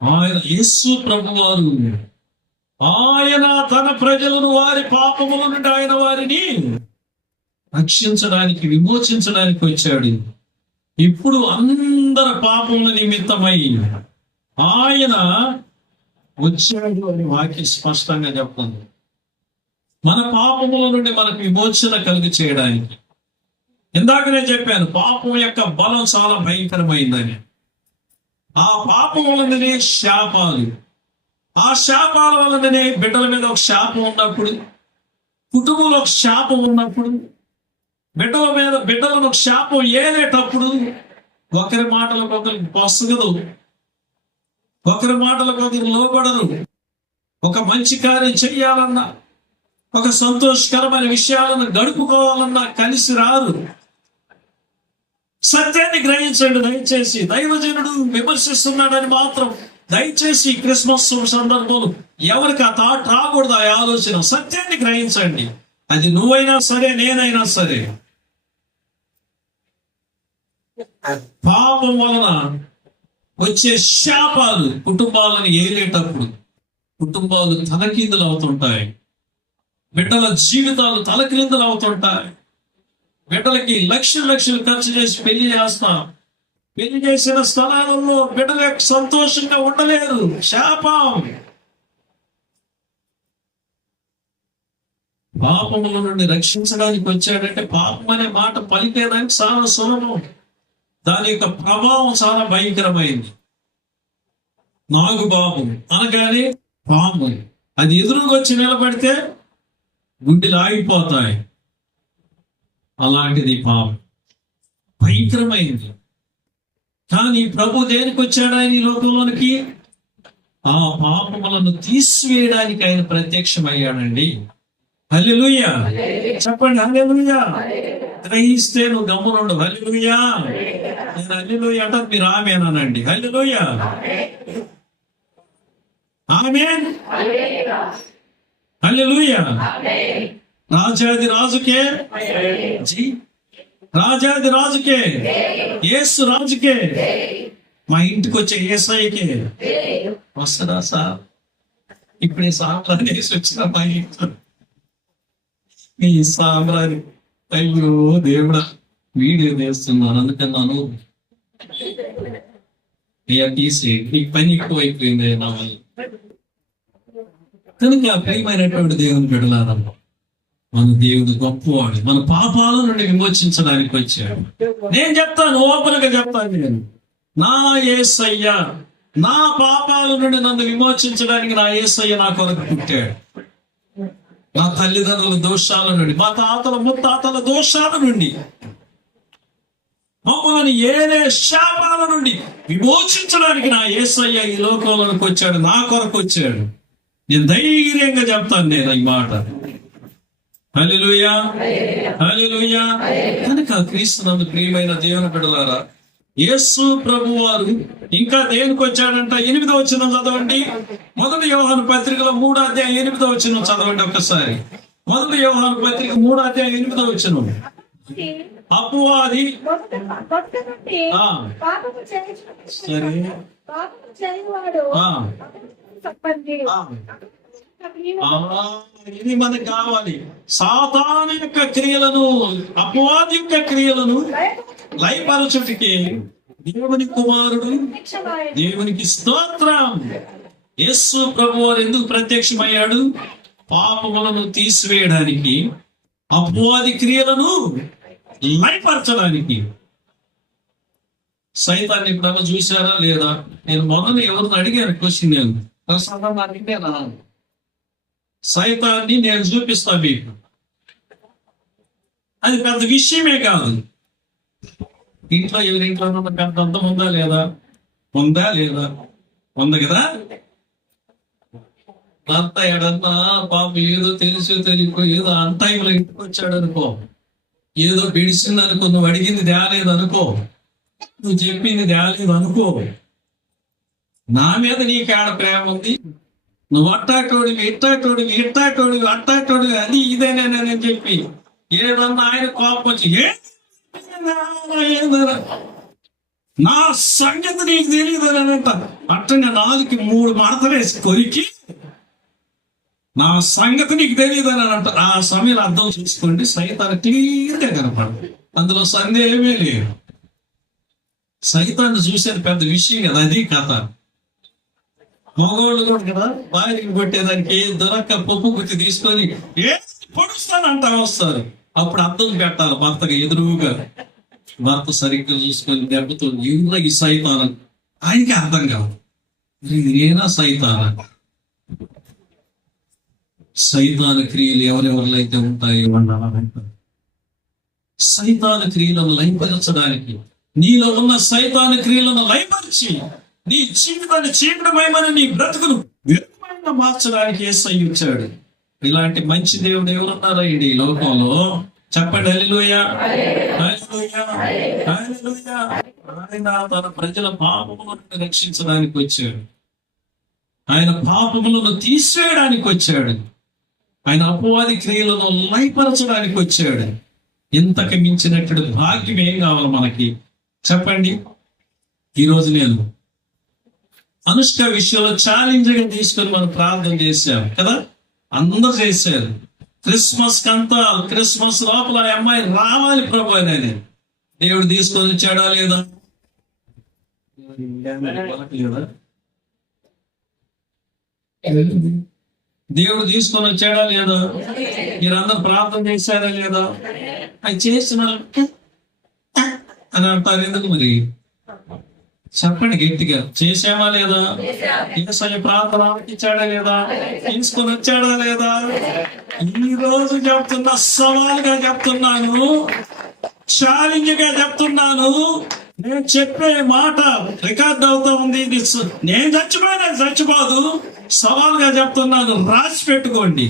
ఆయన యేసు ప్రభువారు ఆయన తన ప్రజలను వారి పాపముల నుండి ఆయన వారిని రక్షించడానికి, విమోచించడానికి వచ్చాడు. ఇప్పుడు అందరి పాపముల నిమిత్తమై ఆయన వచ్చాడు అని వాక్యం స్పష్టంగా చెప్తుంది. మన పాపముల నుండి మనకు విమోచన కలుగు చేయడానికి. ఇందాక నేను చెప్పాను, పాపం యొక్క బలం చాలా భయంకరమైందని. ఆ పాపం వలననే శాపాలు, ఆ శాపాల వలననే బిడ్డల మీద ఒక శాపం ఉన్నప్పుడు, కుటుంబంలో ఒక శాపం ఉన్నప్పుడు, బిడ్డలను ఒక శాపం ఏలేటప్పుడు ఒకరి మాటలకు ఒకరికి పొసగదు, ఒకరి మాటలకు ఒకరు లోబడరు. ఒక మంచి కార్యం చెయ్యాలన్నా, ఒక సంతోషకరమైన విషయాలను గడుపుకోవాలన్నా కలిసి రారు. సత్యాన్ని గ్రహించండి దయచేసి. దైవజనుడు విమర్శిస్తున్నాడని మాత్రం దయచేసి ఈ క్రిస్మస్ సందర్భంలో ఎవరికి ఆ థాట్ రాకూడదు, ఆ ఆలోచన. సత్యాన్ని గ్రహించండి. అది నువ్వైనా సరే, నేనైనా సరే. పాపం వలన వచ్చే శాపాలు కుటుంబాలను ఏలేటప్పుడు కుటుంబాలు తలకిందులు అవుతుంటాయి. బిడ్డల జీవితాలు తలకిందులు అవుతుంటాయి. బిడ్డలకి లక్షలు ఖర్చు చేసి పెళ్లి చేస్తాం. పెళ్లి చేసిన స్థలాలలో బిడ్డలు సంతోషంగా ఉండలేరు. శాపం. పాపముల నుండి రక్షించడానికి వచ్చాడంటే పాపం అనే మాట పలికేదానికి చాలా సులభం. దాని యొక్క ప్రభావం చాలా భయంకరమైంది. నాగుబాబు అనగానే పాము, అది ఎదురుగా వచ్చి నిలబడితే గుండెలు ఆగిపోతాయి. అలాంటిది పాపం, భయంకరమైంది. కానీ ప్రభు దేనికి వచ్చాడు ఆయన ఈ లోకంలోనికి? ఆ పాపములను తీసివేయడానికి ఆయన ప్రత్యక్షమయ్యాడండి. హల్లెలూయా చెప్పండి. హల్లెలూయా. గ్రహిస్తే నువ్వు గమ్మునుండు. హల్లెలూయా. నేను హల్లెలూయా అంటే మీరు ఆమేనండి. హల్లెలూయా. ఆమేన్. హల్లెలూయా. రాజాది రాజుకే రాజాది రాజుకే, యేసు రాజుకే, మా ఇంటికి వచ్చే యేసయ్యకే వస్తుందా సార్? ఇప్పుడే సాంబ్రాన్ని వేసి వచ్చిన మా ఇంట్లో ఈ సాంబ్రాన్ని, అయ్యో దేవుడా వీడియో వేస్తున్నాను అనుకున్నాను. తీసి నీకు పని ఎక్కువ అయిపోయింది నా వల్ల. కనుక ప్రియమైనటువంటి దేవుని బిడ్డలారా, మన దేవుడు గొప్పవాడు. మన పాపాల నుండి విమోచించడానికి వచ్చాడు. నేను చెప్తాను, ఓపెన్ గా చెప్తాను. నేను నా యేసయ్య నా పాపాల నుండి నన్ను విమోచించడానికి నా యేసయ్య నా కొరకు పుట్టాడు. నా తల్లిదండ్రుల దోషాల నుండి, మా తాతల ముత్తాతల దోషాల నుండి, మమ్మల్ని ఏదే శాపాల నుండి విమోచించడానికి నా యేసయ్య ఈ లోకంలోకి వచ్చాడు. నా కొరకు వచ్చాడు. నేను ధైర్యంగా చెప్తాను నేను ఈ మాట. హల్లెలూయా. హల్లెలూయా. కనుక క్రీస్తునందు ప్రియమైన దేవుని బిడ్డలారా, యేసు ప్రభు వారు ఇంకా దేనికి వచ్చాడంట? 8వ వచనం చదవండి. 1 యోహాను పత్రికలో 3వ అధ్యాయం 8వ వచనం చదవండి ఒక్కసారి. 1 యోహాను పత్రిక 3వ అధ్యాయం 8వ వచనం. అపవాది సరే ఇది మనకు కావాలి. సాతాను యొక్క క్రియలను, అపవాది యొక్క క్రియలను లయపరచుటకి దేవుని కుమారుడు, దేవునికి స్తోత్రం, యేసు ప్రభువారు ఎందుకు ప్రత్యక్షమయ్యాడు? పాపములను తీసివేయడానికి, అపవాది క్రియలను లయపరచడానికి. సైతాన్ని ఇప్పుడు చూసారా లేదా? నేను మొదలు ఎవరిని అడిగాను క్వశ్చన్. నేను సైతాన్ని నేను చూపిస్తా మీకు. అది పెద్ద విషయమే కాదు. ఇంట్లో ఎవరింట్లో పెద్ద అంతం ఉందా లేదా? ఉందా లేదా? ఉంది కదా. భర్త ఎడన్నా పాప ఏదో తెలుసో తెలియకో ఏదో అన్ టైంలో ఇంటికి వచ్చాడు అనుకో, ఏదో పిడిచింది అనుకో, నువ్వు అడిగింది తేలేదు అనుకో, నువ్వు చెప్పింది తేలేదు అనుకో, నా మీద నీకేడ ప్రేమ ఉంది? నువ్వు అట్టాటోడివి ఇట్టాటోడివి అది ఇదేనేనని చెప్పి ఏదన్నా ఆయన కోపం వచ్చి నా సంగతి నీకు తెలియదు అనంట. అట్టంగా 4 మడతలు వేసి కొరికి నా సంగతి నీకు తెలియదు అని అంట. ఆ సమయం అర్థం చేసుకోండి, సైతాన్ని క్లియర్గా కనపడదు. అందులో సందేహమే లేదు. సైతాన్ని చూసేది పెద్ద విషయం కదా. అది కథ. మగవాళ్ళు కూడా కదా భార్యకి కొట్టేదానికి దొరక్క పప్పు గుర్తి తీసుకొని పొడుస్తానంట వస్తారు. అప్పుడు అర్థం పెట్టాలి భర్తగా ఎదురుగా. భర్త సరిగ్గా చూసుకొని దెబ్బతో ఈ సైతానం ఆయనకి అర్థం కాదు. ఇదేనా సైతాన? సైతాన క్రియలు ఎవరెవరిలో అయితే ఉంటాయో అంటారు. సైతాన క్రియలను లయపరచడానికి, నీలో ఉన్న సైతాన క్రియలను లయపరిచి నీ జీవితాన్ని చీకటమయమని, నీ బ్రతుకును వెలుగుమయంగా మార్చడానికి యేసయ్య వచ్చాడు. ఇలాంటి మంచి దేవుడు ఎవరున్నారా ఈ లోకంలో? చెప్పండి. హల్లెలూయా. హల్లెలూయా. హల్లెలూయా. ఆయన తన ప్రజల పాపములను రక్షించడానికి వచ్చాడు. ఆయన పాపములను తీసివేయడానికి వచ్చాడు. ఆయన అపవాది క్రియలను లయపరచడానికి వచ్చాడు. ఇంతకు మించినటువంటి భాగ్యం ఏం కావాలి మనకి చెప్పండి? ఈరోజు నేను అనుష్క విషయంలో ఛాలెంజ్గా తీసుకొని మనం ప్రార్థన చేశాం కదా, అందరూ చేశారు. క్రిస్మస్ లోపల ఆ అమ్మాయి రావాలి ప్రభు అని దేవుడు తీసుకొని వచ్చాడా లేదా? దేవుడు తీసుకొని వచ్చాడా లేదా? మీరందరూ ప్రార్థన చేశారా లేదా? అది చేసిన అని అంటారు. ఎందుకు మరి చెప్పండి గట్టిగా, చేసామా లేదా? యేసయ్య ప్రార్థన ఆలకించాడా లేదా? తీసుకొని వచ్చాడా లేదా? ఈ రోజు చెప్తున్నా, సవాల్గా చెప్తున్నాను, ఛాలెంజ్ గా చెప్తున్నాను. నేను చెప్పే మాట రికార్డ్ అవుతా ఉంది. ఇది నేను చచ్చిపోయినా చచ్చిపోదు. సవాల్గా చెప్తున్నాను, రాసి పెట్టుకోండి.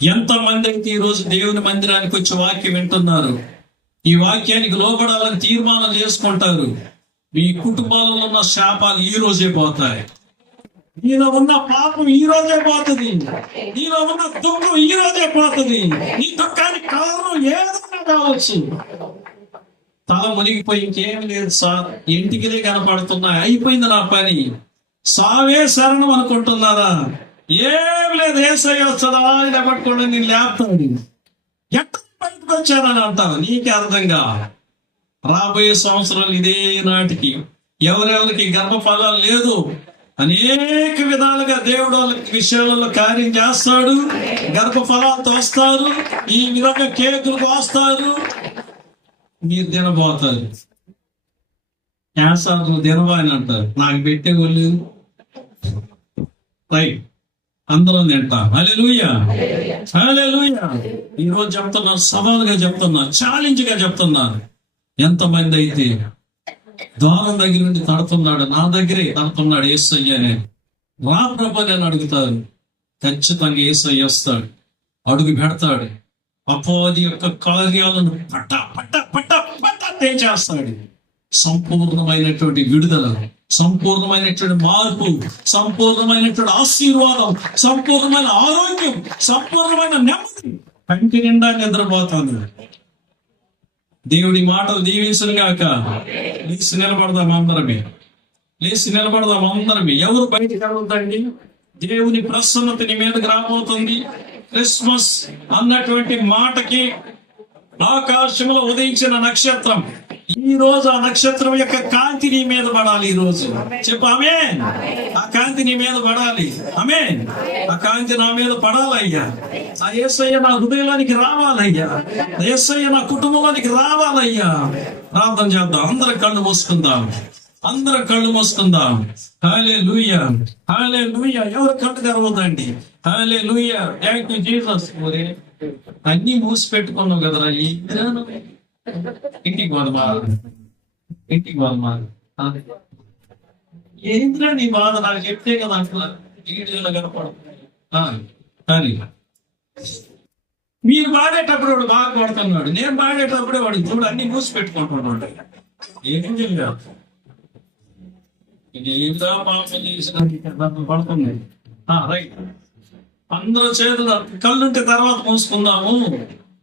ఎంతమంది అయితే ఈ రోజు దేవుని మందిరానికి వచ్చి వాక్యం వింటున్నారు, ఈ వాక్యానికి లోపడాలని తీర్మానం చేసుకుంటారు, మీ కుటుంబాలలో ఉన్న శాపాలు ఈ రోజే పోతాయి. నీలో ఉన్న పాపం ఈ రోజే పోతుంది. నీలో ఉన్న దుఃఖం ఈ రోజే పోతుంది. నీ దుఃఖానికి కారణం ఏదైనా కావచ్చు. తల మునిగిపోయి ఇంకేం లేదు సార్, ఇంటికిలే కనపడుతున్నాయి, అయిపోయింది నా పని, సావే శరణం అనుకుంటున్నారా? ఏం లేదు, యేసయ్య వస్తాడా ఇలా పట్టుకోండి, నేను లేపుతాడు. ఎక్కడ బయటకు వచ్చానని అంటావు, నీకే అర్థంగా. రాబోయే సంవత్సరాలు ఇదే నాటికి ఎవరెవరికి గర్భఫలాలు లేదు, అనేక విధాలుగా దేవుడు వాళ్ళ విషయాలలో కార్యం చేస్తాడు. గర్భఫలాలతో వస్తారు, ఈ విధంగా కేకులు వస్తారు, మీరు తినబోతారు. క్యాన్సర్ తినవా అని అంటారు, నాకు పెట్టే వాళ్ళు రైట్, అందరం తింటాం. హల్లెలూయా, హల్లెలూయా. ఈరోజు చెప్తున్నా, సవాలుగా చెప్తున్నా, ఛాలెంజ్ గా చెప్తున్నాను. ఎంతమంది అయితే ద్వారం దగ్గర నుండి తడుతున్నాడు, నా దగ్గరే తడుతున్నాడు యేసయ్య అని రా ప్రభు అని అడుగుతారు. ఖచ్చితంగా యేసయ్య వస్తాడు, అడుగు పెడతాడు, అపవాది యొక్క కార్యాలను పట్ట పట్ట పట్ట పట్ట చేస్తాడు. సంపూర్ణమైనటువంటి విడుదల, సంపూర్ణమైనటువంటి మార్పు, సంపూర్ణమైనటువంటి ఆశీర్వాదం, సంపూర్ణమైన ఆరోగ్యం, సంపూర్ణమైన నెమ్మది, కంటి నిండా నిద్రపోతాను. దేవుడి మాటలు దీవించను గాక. లేచి నిలబడదాం అందరమే, లేచి నిలబడదాం అందరమే. ఎవరు బయటికి కలుగుతండి? దేవుని ప్రసన్నత నీ మీదకి రాబోతుంది. క్రిస్మస్ అన్నటువంటి మాటకి ఆకాశంలో ఉదయించిన నక్షత్రం, ఈ రోజు ఆ నక్షత్రం యొక్క కాంతి నీ మీద పడాలి. ఈ రోజు చెప్పు ఆమేన్. ఆ కాంతి నీ మీద పడాలి. ఆమేన్. ఆ కాంతి నా మీద పడాలయ్యా. ఆ యేసయ్య నా హృదయానికి రావాలయ్యా. యేసయ్య నా కుటుంబంలోనికి రావాలయ్యా. ప్రార్థన చేద్దాం, అందరం కళ్ళు మూసుకుందాం, అందరం కళ్ళు మూసుకుందాం. హల్లెలూయా, హల్లెలూయా. ఎవరు కళ్ళు తెరవద్దండి. హల్లెలూయా, థాంక్ యూ జీసస్. అన్ని మూసి పెట్టుకున్నావు కదరా, ఇంటికి పోదమా, ఇంటికి పోదమా. ఏంద్రా నీ బాధ, నాకు చెప్తే కదా అంటున్నా. వీడియోలో కనపడుతుంది కానీ మీరు పాడేటప్పుడు వాడు బాగా కొడుతున్నాడు, నేను పాడేటప్పుడే వాడు చూడు అన్ని మూసి పెట్టుకుంటున్నాడు. ఏం తెలియదు, ఏదా పాపం చేసిన పడుతుంది. రైట్, అందరూ చేతులు కళ్ళుంటే తర్వాత మూసుకుందాము,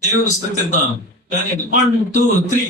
దేవుడు స్థుతిద్దాం. కానీ 1 2 3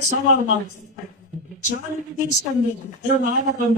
సవాలు మాకు చాలా తీసుకొని నాయకులు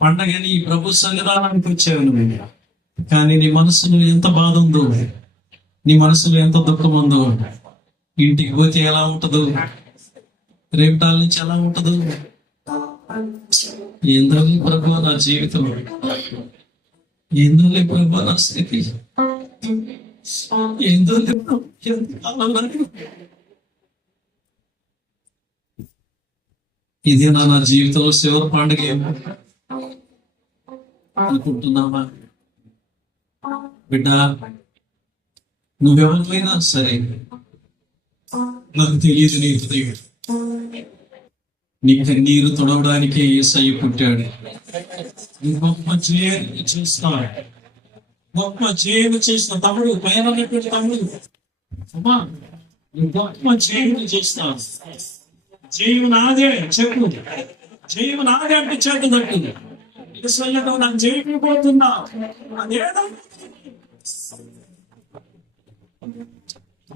పండగని ప్రభు సన్నిధానానికి వచ్చావు నువ్వు. కానీ నీ మనసులో ఎంత బాధ ఉందో, నీ మనసులో ఎంత దుఃఖం ఉందో, ఇంటికి పోతే ఎలా ఉంటుందో, రేపటాల నుంచి ఎలా ఉంటుందో, ఏందో ప్రభు నా జీవితం ఏందో లేకపోతే నా స్థితి, ఏందో లేకపోతే ఇది నా జీవితంలో చివరి పండుగ ఏమో అనుకుంటున్నావా? బిడ్డ, నువ్వెవరికైనా సరే, నాకు తెలియదు నీ హృదయం. నీ కన్నీరు తొడవడానికి యేసయ్య పుట్టాడు. నువ్వు గొప్ప జయము చేస్తావు, గొప్ప జయము చేసిన తమ్ముడు, పైన ఉన్నటువంటి తమ్ముడు, అమ్మా, నువ్వు గొప్ప జయము చేస్తావు. జయము నాదే చెప్పు, జయము నాదే అంటే చేతి తట్టు. యేసయ్యతో నాకు జయమైపోతున్నా అదేదో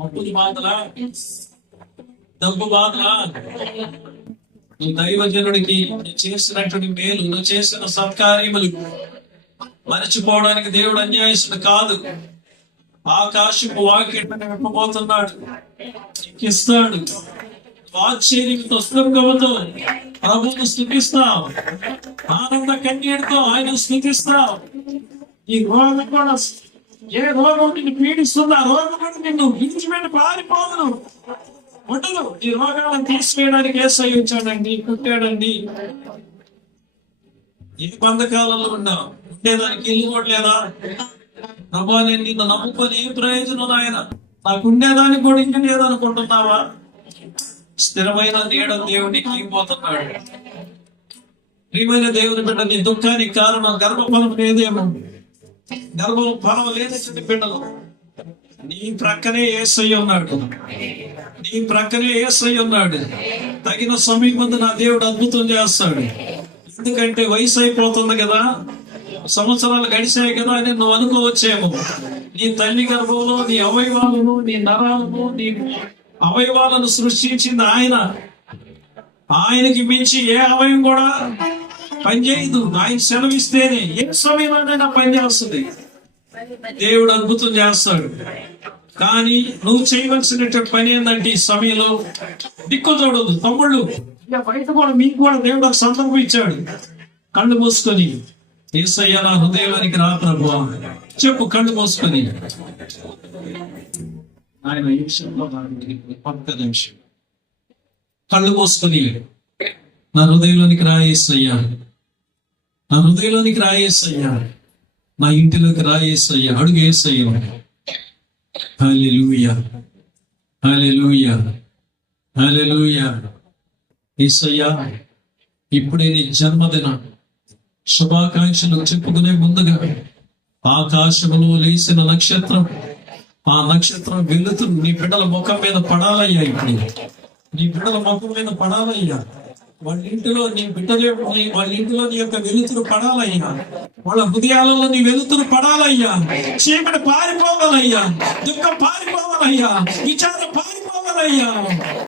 అప్పుల బాధలా, డబ్బు బాధలా, నువ్వు దైవజనుడికి నువ్వు చేసినటువంటి మేలు, నువ్వు చేసిన సత్కార్యములు మరచిపోవడానికి దేవుడు అన్యాయస్తుడు కాదు. ఆకాశపు వాక్యం విప్పబోతున్నాడు, ఇస్తాడు. ఆశ్చర్యంతో స్థుతితో ప్రభువును స్థుతిస్తావు, ఆనంద కన్నీటితో ఆయన స్థుతిస్తావు. ఈ రోగం కూడా, ఏ రోగం నిన్ను పీడిస్తుందో ఆ రోగం కూడా నిన్ను విడిచిపెట్టి పారిపోదును ఉండదు. ఈ రోగాలను తీసివేయడానికి యేసయ్య వచ్చాడండి, పుట్టాడండి. ఏ బంధకాలలో ఉన్నావు, ఉండేదానికి ఇల్లు కూడా లేదా? ప్రభా, నేను నిన్ను నమ్ముకొని ఏం ప్రయోజనం ఆయన, నాకు ఉండేదానికి కూడా ఇంటి లేదనుకుంటున్నావా? స్థిరమైన నీడ దేవునికి ఇవ్వబోతున్నాడు. ప్రియమైన దేవుని బిడ్డ, నీ దుఃఖానికి కారణం గర్భఫలం లేదేమో, గర్భఫలం లేదని బిడ్డలు, నీ ప్రక్కనే యేసయ్య ఉన్నాడు, నీ ప్రక్కనే యేసయ్య ఉన్నాడు. తగిన సమయం ముందు నా దేవుడు అద్భుతం చేస్తాడు. ఎందుకంటే వయసు అయిపోతుంది కదా, సంవత్సరాలు గడిచాయి కదా అని నువ్వు అనుకోవచ్చేమో. నీ తల్లి గర్భంలో నీ అవయవాలను, నీ నరాలను, నీ అవయవాలను సృష్టించింది ఆయన. ఆయనకి మించి ఏ అవయం కూడా పనిచేయదు. ఆయన సెలవిస్తేనే ఏ సమయంలోనైనా పనిచేస్తుంది. దేవుడు అద్భుతం చేస్తాడు. కానీ నువ్వు చేయవలసినటువంటి పని ఏంటంటే ఈ సమయంలో దిక్కు చూడదు. తమ్ముళ్ళు, ఇక బయట కూడా మీకు కూడా దేవుడు ఒక సందర్భం ఇచ్చాడు. కళ్ళు మూసుకొని, యేసయ్య నా హృదయానికి రా ప్రభువా చెప్పు. కళ్ళు మూసుకొని ఆయన ఈ విషయంలో ఒక్క నిమిషం కళ్ళు మూసుకొని, నా హృదయంలోనికి రా యేసయ్యా, నా హృదయంలోనికి రా యేసయ్యా, నా ఇంటిలోకి రా యేసయ్యా, అడుగు యేసయ్యా. హల్లెలూయా, హల్లెలూయా, హల్లెలూయా. యేసయ్యా, ఇప్పుడే నీ జన్మదిన శుభాకాంక్షలు చెప్పుకునే ముందుగా ఆకాశములో లేసిన నక్షత్రం, ఆ నక్షత్రం వెలుతురు నీ బిడ్డల ముఖం మీద పడాలయ్యా. ఇప్పుడు నీ బిడ్డల ముఖం మీద పడాలయ్యా. వాళ్ళ ఇంటిలో నీ బిడ్డలే, వాళ్ళ ఇంటిలో నీ యొక్క వెలుతురు పడాలయ్యా. వాళ్ళ హృదయాలలో నీ వెలుతురు పడాలయ్యా. చీకటి పారిపోవాలయ్యా, దుఃఖం పారిపోవాలయ్యా, విచారం పారిపోవాలయ్యా.